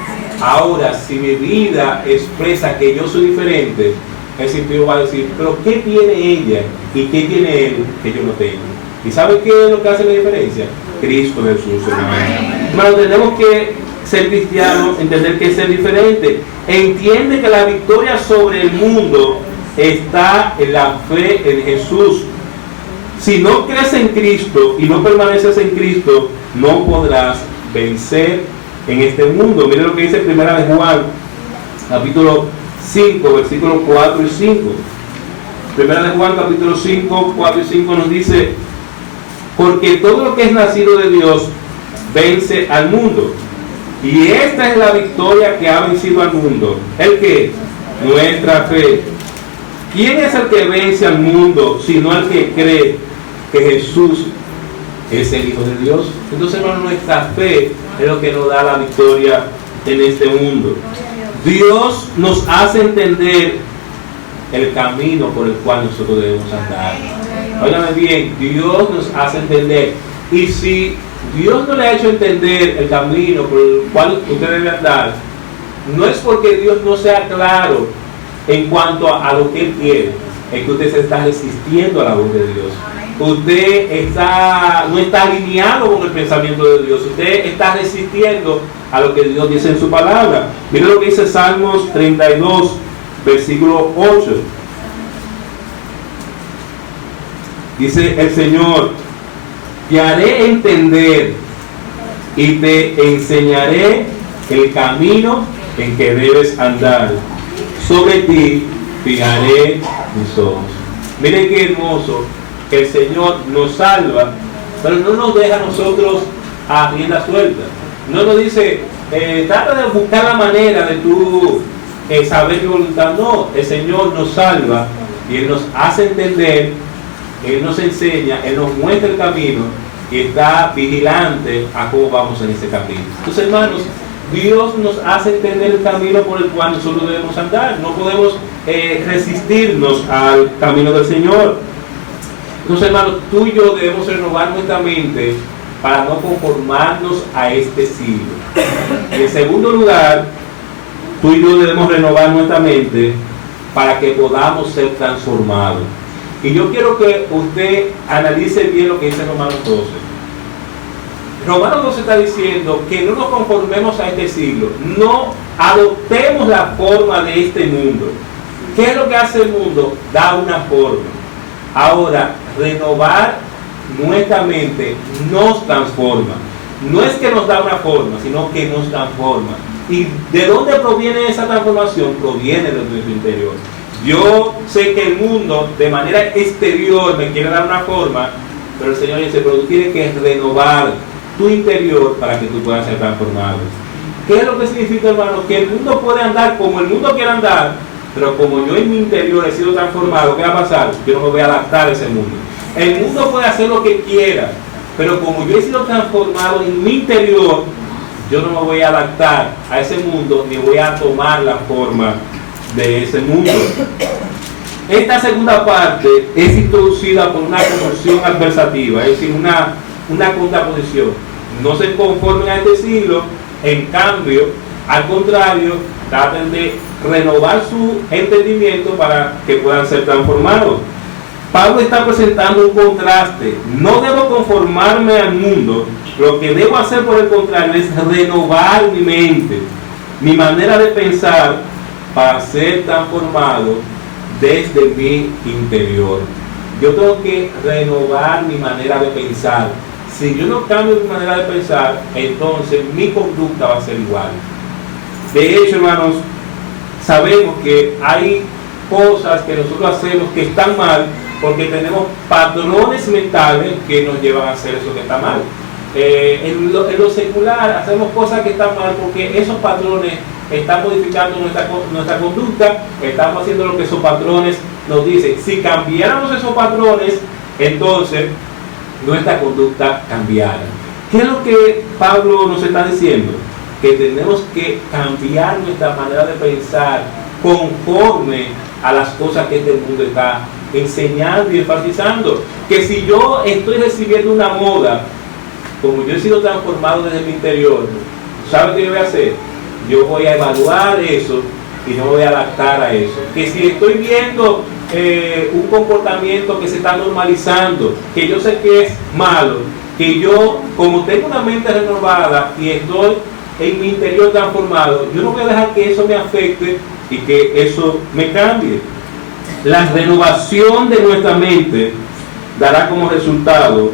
Ahora, si mi vida expresa que yo soy diferente, ese impío va a decir, pero ¿qué tiene ella y qué tiene él que yo no tengo? ¿Y saben qué es lo que hace la diferencia? Cristo Jesús, hermano. Hermano, tenemos que ser cristianos, entender que es ser diferente. Entiende que la victoria sobre el mundo está en la fe en Jesús. Si no crees en Cristo y no permaneces en Cristo, no podrás vencer en este mundo. Miren lo que dice Primera de Juan, capítulo 5, versículos 4 y 5. Primera de Juan, capítulo 5, 4 y 5 nos dice, porque todo lo que es nacido de Dios vence al mundo. Y esta es la victoria que ha vencido al mundo. ¿El qué? Nuestra fe. ¿Quién es el que vence al mundo sino el que cree que Jesús es el Hijo de Dios? Entonces, hermano, nuestra fe es lo que nos da la victoria en este mundo. Dios nos hace entender el camino por el cual nosotros debemos andar. Óigame bien, Dios nos hace entender. Y si Dios no le ha hecho entender el camino por el cual usted debe andar, no es porque Dios no sea claro en cuanto a lo que Él quiere, es que usted se está resistiendo a la voz de Dios. Usted no está alineado con el pensamiento de Dios. Usted está resistiendo a lo que Dios dice en su palabra. Mire lo que dice Salmos 32, versículo 8. Dice el Señor: te haré entender y te enseñaré el camino en que debes andar. Sobre ti fijaré mis ojos. Miren qué hermoso, que el Señor nos salva, pero no nos deja a nosotros a rienda suelta. No nos dice, trata de buscar la manera de tú saber mi voluntad. No, el Señor nos salva y Él nos hace entender, Él nos enseña, Él nos muestra el camino y está vigilante a cómo vamos en ese camino. Entonces, hermanos, Dios nos hace entender el camino por el cual nosotros debemos andar. No podemos resistirnos al camino del Señor. Entonces, hermanos, tú y yo debemos renovar nuestra mente para no conformarnos a este siglo. Y en segundo lugar, tú y yo debemos renovar nuestra mente para que podamos ser transformados. Y yo quiero que usted analice bien lo que dice Romanos 12. Romanos 12 está diciendo que no nos conformemos a este siglo, no adoptemos la forma de este mundo. ¿Qué es lo que hace el mundo? Da una forma. Ahora, renovar nuestra mente nos transforma. No es que nos da una forma, sino que nos transforma. ¿Y de dónde proviene esa transformación? Proviene de nuestro interior. Yo sé que el mundo de manera exterior me quiere dar una forma, pero el Señor dice, pero tú tienes que renovar tu interior para que tú puedas ser transformado. ¿Qué es lo que significa, hermano? Que el mundo puede andar como el mundo quiere andar, pero como yo en mi interior he sido transformado, ¿qué va a pasar? Yo no me voy a adaptar a ese mundo. El mundo puede hacer lo que quiera, pero como yo he sido transformado en mi interior, yo no me voy a adaptar a ese mundo ni voy a tomar la forma de ese mundo. Esta segunda parte es introducida por una conjunción adversativa, es decir, una contraposición. No se conformen a este siglo, en cambio, al contrario, traten de renovar su entendimiento para que puedan ser transformados. Pablo está presentando un contraste. No debo conformarme al mundo, lo que debo hacer por el contrario es renovar mi mente, mi manera de pensar, para ser transformado desde mi interior. Yo tengo que renovar mi manera de pensar. Si yo no cambio mi manera de pensar, entonces mi conducta va a ser igual. De hecho, hermanos, sabemos que hay cosas que nosotros hacemos que están mal porque tenemos patrones mentales que nos llevan a hacer eso que está mal. En lo secular hacemos cosas que están mal porque esos patrones están modificando nuestra conducta, estamos haciendo lo que esos patrones nos dicen. Si cambiáramos esos patrones, entonces nuestra conducta cambiara. ¿Qué es lo que Pablo nos está diciendo? Que tenemos que cambiar nuestra manera de pensar conforme a las cosas que este mundo está enseñando y enfatizando. Que si yo estoy recibiendo una moda, como yo he sido transformado desde mi interior, ¿sabe qué yo voy a hacer? Yo voy a evaluar eso y no voy a adaptar a eso. Que si estoy viendo un comportamiento que se está normalizando, que yo sé que es malo, que yo, como tengo una mente renovada y estoy en mi interior transformado, yo no voy a dejar que eso me afecte y que eso me cambie. La renovación de nuestra mente dará como resultado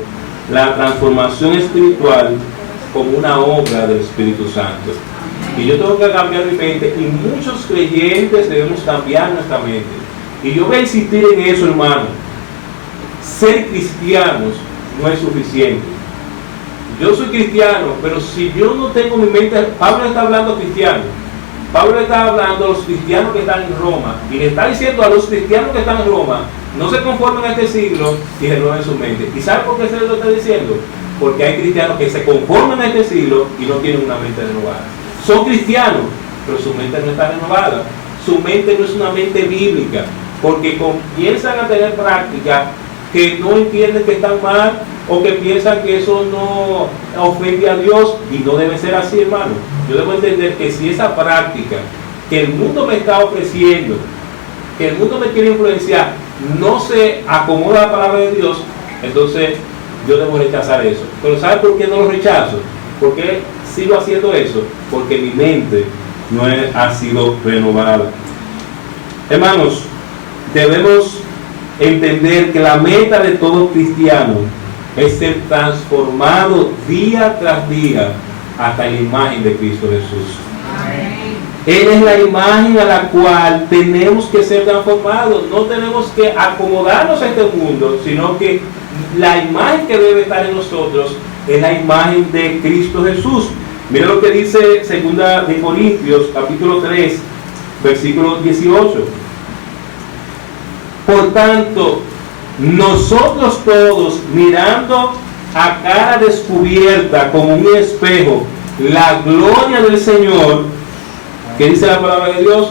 la transformación espiritual como una obra del Espíritu Santo. Y yo tengo que cambiar mi mente, y muchos creyentes debemos cambiar nuestra mente. Y yo voy a insistir en eso, hermano. Ser cristianos no es suficiente. yo soy cristiano, pero si yo no tengo mi mente, Pablo está hablando cristiano. Pablo está hablando a los cristianos que están en Roma y le está diciendo a los cristianos que están en Roma, no se conformen a este siglo y renueven su mente. ¿Y sabe por qué se lo está diciendo? Porque hay cristianos que se conforman a este siglo y no tienen una mente renovada. Son cristianos, pero su mente no está renovada. Su mente no es una mente bíblica, porque comienzan a tener prácticas que no entienden que están mal o que piensan que eso no ofende a Dios, y no debe ser así, hermano. Yo debo entender que si esa práctica que el mundo me está ofreciendo, que el mundo me quiere influenciar, no se acomoda a la palabra de Dios, entonces yo debo rechazar eso. Pero ¿sabe por qué no lo rechazo? ¿Por qué sigo haciendo eso? Porque mi mente no ha sido renovada. Hermanos, debemos entender que la meta de todo cristiano es ser transformado día tras día hasta la imagen de Cristo Jesús. Amén. Él es la imagen a la cual tenemos que ser transformados. No tenemos que acomodarnos a este mundo, sino que la imagen que debe estar en nosotros es la imagen de Cristo Jesús. Mira lo que dice 2 de Corintios, capítulo 3, versículo 18. Por tanto, nosotros todos, mirando a cara descubierta como un espejo la gloria del Señor, ¿qué dice la palabra de Dios?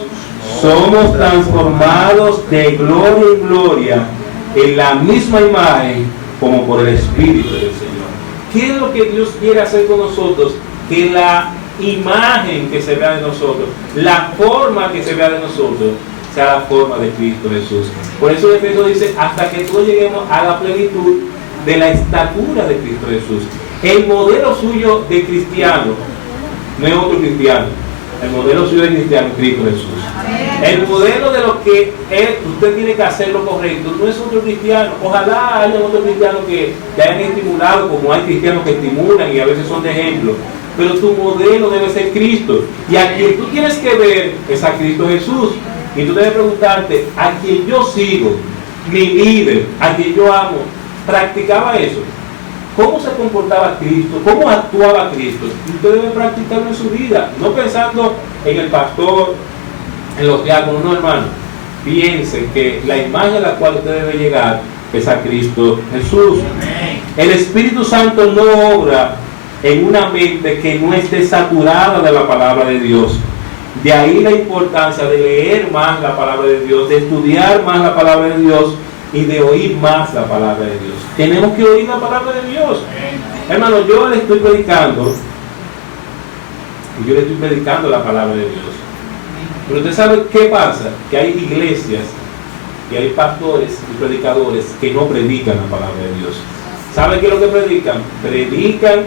Somos transformados de gloria en gloria en la misma imagen como por el Espíritu del Señor. ¿Qué es lo que Dios quiere hacer con nosotros? Que la imagen que se vea de nosotros, la forma que se vea de nosotros, sea la forma de Cristo Jesús. Por eso Efesios dice, hasta que todos lleguemos a la plenitud de la estatura de Cristo Jesús. El modelo suyo de cristiano no es otro cristiano. El modelo suyo de cristiano es Cristo Jesús. El modelo de lo que usted tiene que hacer lo correcto no es otro cristiano. Ojalá haya otros cristianos que te hayan estimulado, como hay cristianos que estimulan y a veces son de ejemplo. Pero tu modelo debe ser Cristo. Y a quien tú tienes que ver es a Cristo Jesús. Y tú debes preguntarte, a quien yo sigo, mi líder, a quien yo amo, ¿practicaba eso? ¿Cómo se comportaba Cristo? ¿Cómo actuaba Cristo? Y usted debe practicarlo en su vida, no pensando en el pastor, en los diáconos, no, hermano. Piense que la imagen a la cual usted debe llegar es a Cristo Jesús. El Espíritu Santo no obra en una mente que no esté saturada de la palabra de Dios. De ahí la importancia de leer más la palabra de Dios, de estudiar más la palabra de Dios y de oír más la palabra de Dios. Tenemos que oír la palabra de Dios. Hermano, yo le estoy predicando, y yo le estoy predicando la palabra de Dios. Pero usted sabe qué pasa, que hay iglesias, que hay pastores y predicadores que no predican la palabra de Dios. ¿Sabe qué es lo que predican? Predican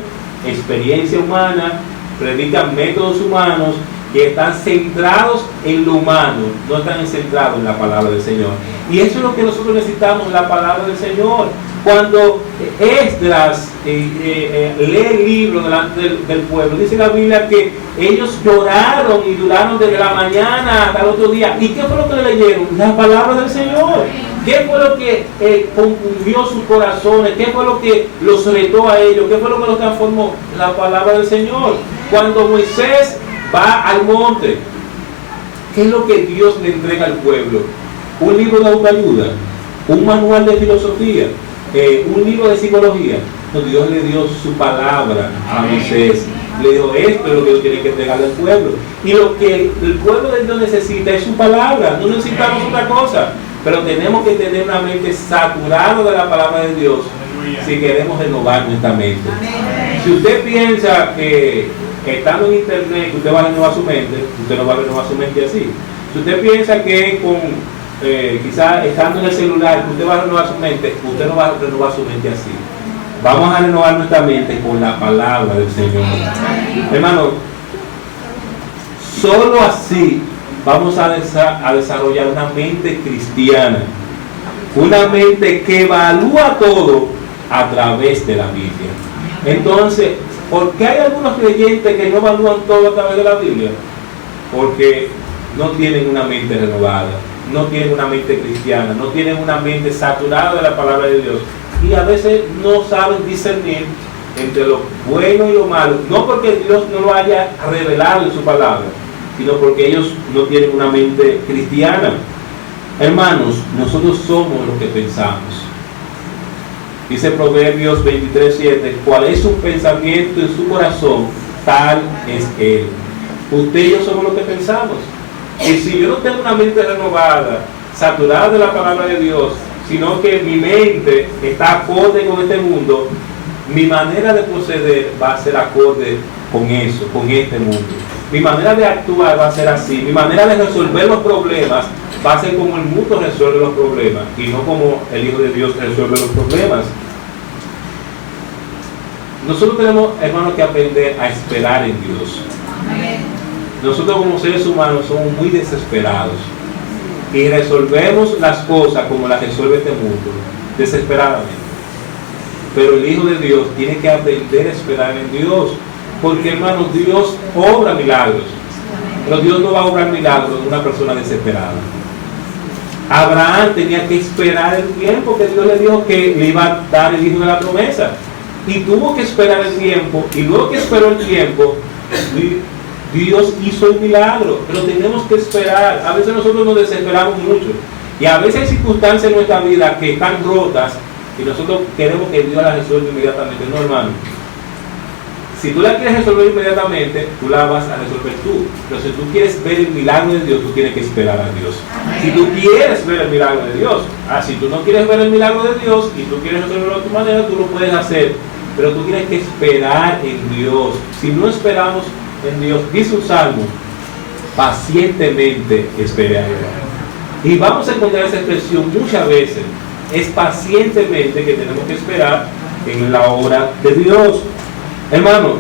experiencia humana, predican métodos humanos, que están centrados en lo humano, no están centrados en la palabra del Señor. Y eso es lo que nosotros necesitamos, la palabra del Señor. Cuando Esdras lee el libro delante del pueblo, dice la Biblia que ellos lloraron y duraron desde la mañana hasta el otro día. ¿Y qué fue lo que leyeron? La palabra del Señor. ¿Qué fue lo que confundió sus corazones? ¿Qué fue lo que los retó a ellos? ¿Qué fue lo que los transformó? La palabra del Señor. Cuando Moisés va al monte, ¿qué es lo que Dios le entrega al pueblo? Un libro de autoayuda, un manual de filosofía, un libro de psicología. No, Dios le dio su palabra a Moisés. Le dijo, esto es lo que Dios tiene que entregarle al pueblo. Y lo que el pueblo de Dios necesita es su palabra. No necesitamos otra cosa. Pero tenemos que tener una mente saturada de la palabra de Dios si queremos renovar nuestra mente. Si usted piensa que estando en internet usted va a renovar su mente, usted no va a renovar su mente así. Si usted piensa que con quizás estando en el celular usted va a renovar su mente, usted no va a renovar su mente así. Vamos a renovar nuestra mente con la palabra del Señor. Hermano, solo así vamos a desarrollar una mente cristiana, una mente que evalúa todo a través de la Biblia. Entonces, ¿por qué hay algunos creyentes que no evalúan todo a través de la Biblia? Porque no tienen una mente renovada, no tienen una mente cristiana, no tienen una mente saturada de la palabra de Dios, y a veces no saben discernir entre lo bueno y lo malo, no porque Dios no lo haya revelado en su palabra, sino porque ellos no tienen una mente cristiana. Hermanos, nosotros somos lo que pensamos. Dice Proverbios 23:7, cuál es su pensamiento en su corazón, tal es él. Usted y yo somos lo que pensamos. Y si yo no tengo una mente renovada, saturada de la palabra de Dios, sino que mi mente está acorde con este mundo, mi manera de proceder va a ser acorde con eso, con este mundo. Mi manera de actuar va a ser así. Mi manera de resolver los problemas va a ser como el mundo resuelve los problemas y no como el Hijo de Dios resuelve los problemas. Nosotros tenemos, hermanos, que aprender a esperar en Dios. Nosotros como seres humanos somos muy desesperados y resolvemos las cosas como las resuelve este mundo, desesperadamente. Pero el Hijo de Dios tiene que aprender a esperar en Dios, porque, hermanos, Dios obra milagros, pero Dios no va a obrar milagros en una persona desesperada. Abraham tenía que esperar el tiempo que Dios le dijo que le iba a dar el hijo de la promesa, y tuvo que esperar el tiempo, y luego que esperó el tiempo, Dios hizo el milagro. Pero tenemos que esperar. A veces nosotros nos desesperamos mucho, y a veces hay circunstancias en nuestra vida que están rotas y nosotros queremos que Dios las resuelva inmediatamente. No, hermano, si tú la quieres resolver inmediatamente, tú la vas a resolver tú. Pero si tú quieres ver el milagro de Dios, tú tienes que esperar a Dios. Si tú quieres ver el milagro de Dios, si tú no quieres ver el milagro de Dios y tú quieres resolverlo a tu manera, tú lo puedes hacer, pero tú tienes que esperar en Dios. Si no esperamos en Dios, dice un salmo, pacientemente esperé a Jehová. Y vamos a encontrar esa expresión muchas veces. Es pacientemente que tenemos que esperar en la obra de Dios. Hermanos,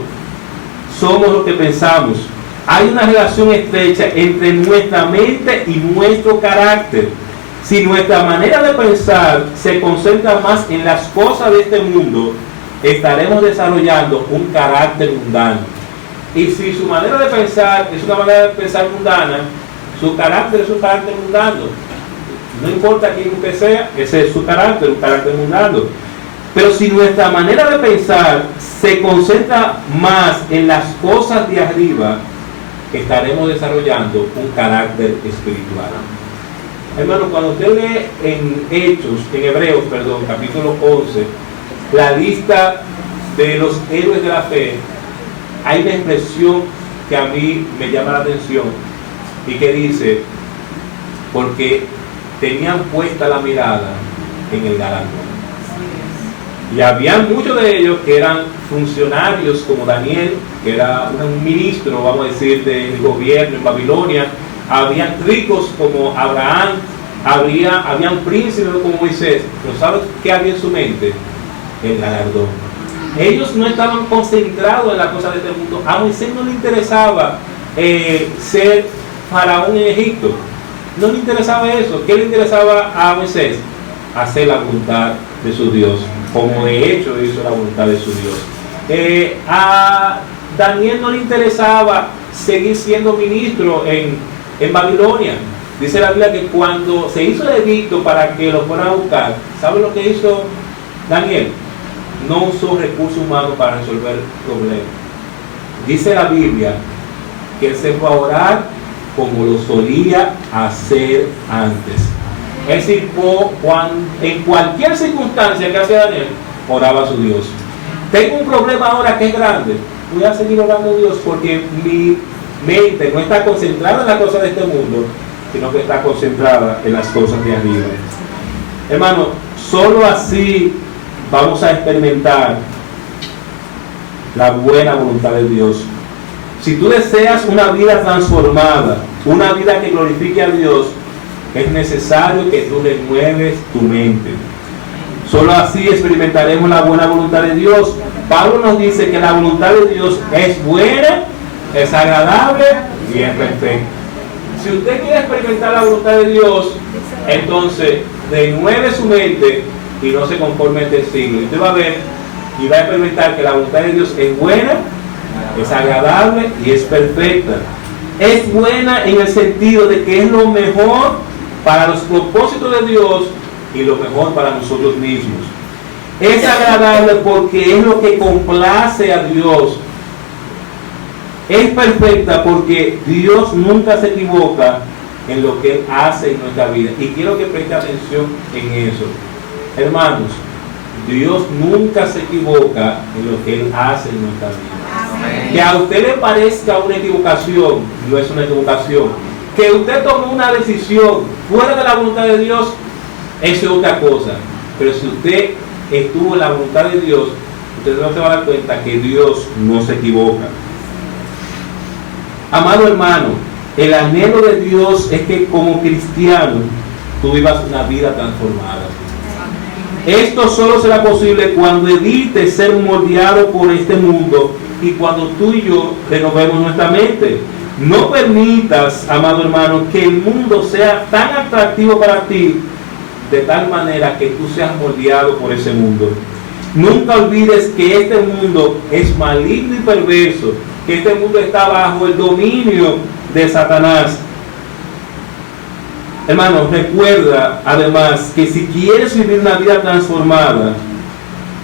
somos lo que pensamos. Hay una relación estrecha entre nuestra mente y nuestro carácter. Si nuestra manera de pensar se concentra más en las cosas de este mundo, estaremos desarrollando un carácter mundano. Y si su manera de pensar es una manera de pensar mundana, su carácter es un carácter mundano. No importa quién usted sea, ese es su carácter, un carácter mundano. Pero si nuestra manera de pensar se concentra más en las cosas de arriba, estaremos desarrollando un carácter espiritual. Hermano, cuando usted lee en Hebreos, capítulo 11, la lista de los héroes de la fe, hay una expresión que a mí me llama la atención y que dice, porque tenían puesta la mirada en el galardón. Y había muchos de ellos que eran funcionarios como Daniel, que era un ministro, vamos a decir, del gobierno en Babilonia. Habían ricos como Abraham, habían príncipes como Moisés. Pero ¿sabes qué había en su mente? El galardón. Ellos no estaban concentrados en las cosas de este mundo. A Moisés no le interesaba ser faraón en Egipto. No le interesaba eso. ¿Qué le interesaba a Moisés? Hacer la voluntad de su Dios, como de hecho hizo la voluntad de su Dios. A Daniel no le interesaba seguir siendo ministro en Babilonia. Dice la Biblia que cuando se hizo el edicto para que lo fueran a buscar, ¿sabe lo que hizo Daniel? No usó recursos humanos para resolver problemas. Dice la Biblia que él se fue a orar como lo solía hacer antes. Es decir, en cualquier circunstancia que hacía Daniel, oraba a su Dios. Tengo un problema ahora que es grande, voy a seguir orando a Dios porque mi mente no está concentrada en las cosas de este mundo, sino que está concentrada en las cosas de arriba. Hermano, solo así vamos a experimentar la buena voluntad de Dios. Si tú deseas una vida transformada, una vida que glorifique a Dios, es necesario que tú renueves tu mente. Solo así experimentaremos la buena voluntad de Dios. Pablo nos dice que la voluntad de Dios es buena, es agradable y es perfecta. Si usted quiere experimentar la voluntad de Dios, entonces renueve su mente y no se conforme a este siglo. Y usted va a ver y va a experimentar que la voluntad de Dios es buena, es agradable y es perfecta. Es buena en el sentido de que es lo mejor para los propósitos de Dios y lo mejor para nosotros mismos. Es agradable porque es lo que complace a Dios. Es perfecta porque Dios nunca se equivoca en lo que Él hace en nuestra vida. Y quiero que preste atención en eso. Hermanos, Dios nunca se equivoca en lo que Él hace en nuestra vida. Amén. Que a usted le parezca una equivocación, no es una equivocación. Que usted tome una decisión fuera de la voluntad de Dios, eso es otra cosa. Pero si usted estuvo en la voluntad de Dios, usted no se va a dar cuenta que Dios no se equivoca. Amado hermano, el anhelo de Dios es que como cristiano tú vivas una vida transformada. Esto solo será posible cuando evites ser moldeado por este mundo y cuando tú y yo renovemos nuestra mente. No permitas, amado hermano, que el mundo sea tan atractivo para ti de tal manera que tú seas moldeado por ese mundo. Nunca olvides que este mundo es maligno y perverso, que este mundo está bajo el dominio de Satanás. Hermanos, recuerda además que si quieres vivir una vida transformada,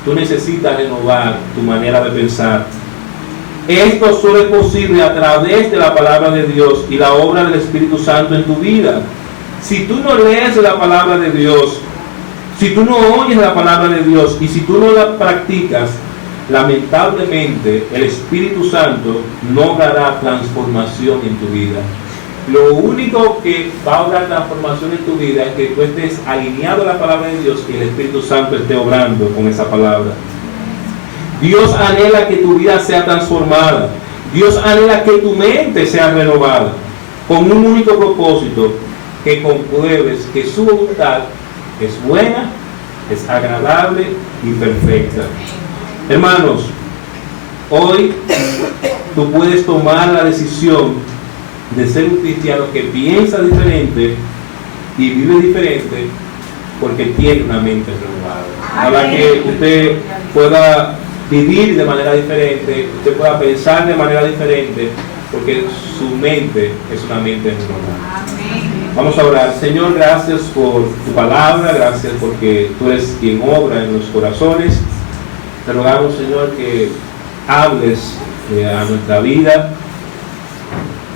tú necesitas renovar tu manera de pensar. Esto solo es posible a través de la palabra de Dios y la obra del Espíritu Santo en tu vida. Si tú no lees la palabra de Dios, si tú no oyes la palabra de Dios y si tú no la practicas, lamentablemente el Espíritu Santo no dará transformación en tu vida. Lo único que va a dar transformación en tu vida es que tú estés alineado a la palabra de Dios y el Espíritu Santo esté obrando con esa palabra. Dios anhela que tu vida sea transformada. Dios anhela que tu mente sea renovada con un único propósito, que compruebes que su voluntad es buena, es agradable y perfecta. Hermanos, hoy tú puedes tomar la decisión de ser un cristiano que piensa diferente y vive diferente porque tiene una mente renovada. Para que usted pueda vivir de manera diferente, usted pueda pensar de manera diferente, porque su mente es una mente renovada. Vamos a orar. Señor, gracias por tu palabra, gracias porque tú eres quien obra en los corazones. Te rogamos, Señor, que hables a nuestra vida.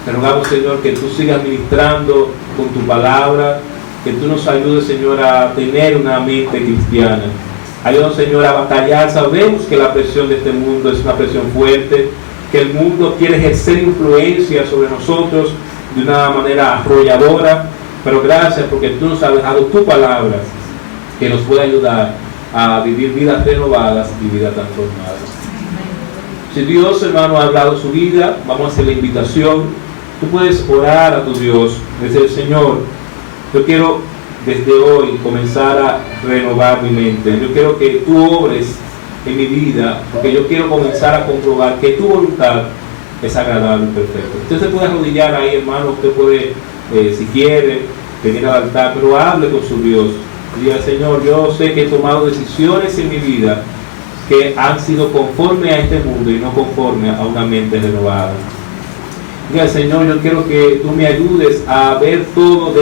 Te rogamos, Señor, que tú sigas ministrando con tu palabra, que tú nos ayudes, Señor, a tener una mente cristiana. Ayúdanos, Señor, a batallar. Sabemos que la presión de este mundo es una presión fuerte, que el mundo quiere ejercer influencia sobre nosotros de una manera arrolladora, pero gracias porque tú nos has dejado tu palabra que nos puede ayudar a vivir vidas renovadas y vidas transformadas. Si Dios, hermano, ha hablado su vida, vamos a hacer la invitación. Tú puedes orar a tu Dios, decir: Señor, yo quiero desde hoy comenzar a renovar mi mente. Yo quiero que tú obres en mi vida, porque yo quiero comenzar a comprobar que tu voluntad es agradable y perfecta. Usted se puede arrodillar ahí, hermano. Usted puede, si quiere, venir al altar, pero hable con su Dios. Diga: Señor, yo sé que he tomado decisiones en mi vida que han sido conforme a este mundo y no conforme a una mente renovada. Diga: Señor, yo quiero que tú me ayudes a ver todo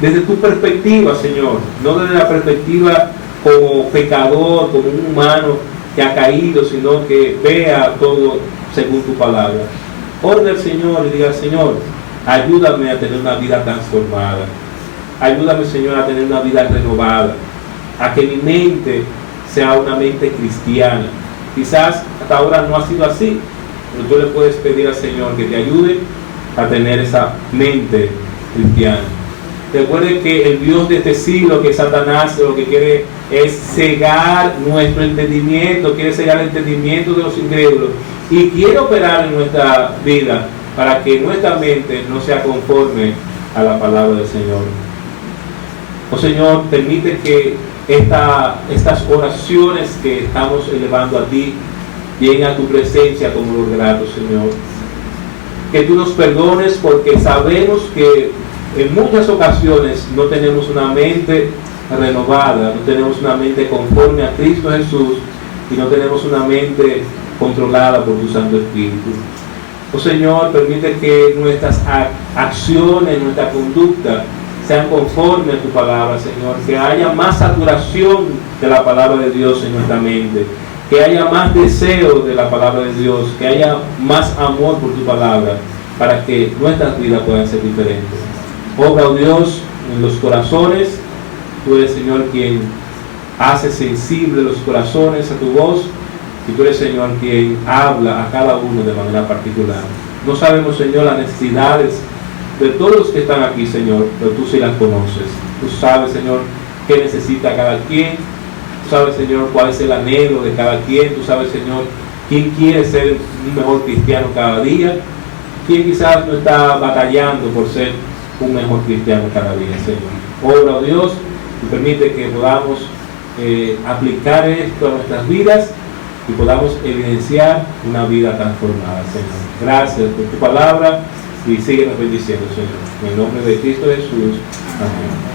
desde tu perspectiva, Señor, no desde la perspectiva como pecador, como un humano que ha caído, sino que vea todo según tu palabra. Ore al Señor y diga: Señor, ayúdame a tener una vida transformada. Ayúdame, Señor, a tener una vida renovada, a que mi mente sea una mente cristiana. Quizás hasta ahora no ha sido así, pero tú le puedes pedir al Señor que te ayude a tener esa mente cristiana. Recuerden que el Dios de este siglo, que Satanás, lo que quiere es cegar nuestro entendimiento, quiere cegar el entendimiento de los incrédulos y quiere operar en nuestra vida para que nuestra mente no sea conforme a la palabra del Señor. Oh Señor, permite que estas oraciones que estamos elevando a ti lleguen a tu presencia como los gratos, Señor. Que tú nos perdones porque sabemos que en muchas ocasiones no tenemos una mente renovada, no tenemos una mente conforme a Cristo Jesús y no tenemos una mente controlada por tu Santo Espíritu. Oh Señor, permite que nuestras acciones, nuestra conducta sean conformes a tu palabra, Señor, que haya más saturación de la palabra de Dios en nuestra mente, que haya más deseo de la palabra de Dios, que haya más amor por tu palabra, para que nuestras vidas puedan ser diferentes. Obra, oh Dios, en los corazones. Tú eres, Señor, quien hace sensible los corazones a tu voz, y tú eres, Señor, quien habla a cada uno de manera particular. No sabemos, Señor, las necesidades de todos los que están aquí, Señor, pero tú sí las conoces. Tú sabes, Señor, qué necesita cada quien. Tú sabes, Señor, cuál es el anhelo de cada quien. Tú sabes, Señor, quién quiere ser un mejor cristiano cada día. Quién quizás no está batallando por ser un mejor cristiano cada día, Señor. Obra, oh Dios, y permite que podamos aplicar esto a nuestras vidas y podamos evidenciar una vida transformada, Señor. Gracias por tu palabra y síguenos bendiciendo, Señor. En el nombre de Cristo Jesús. Amén.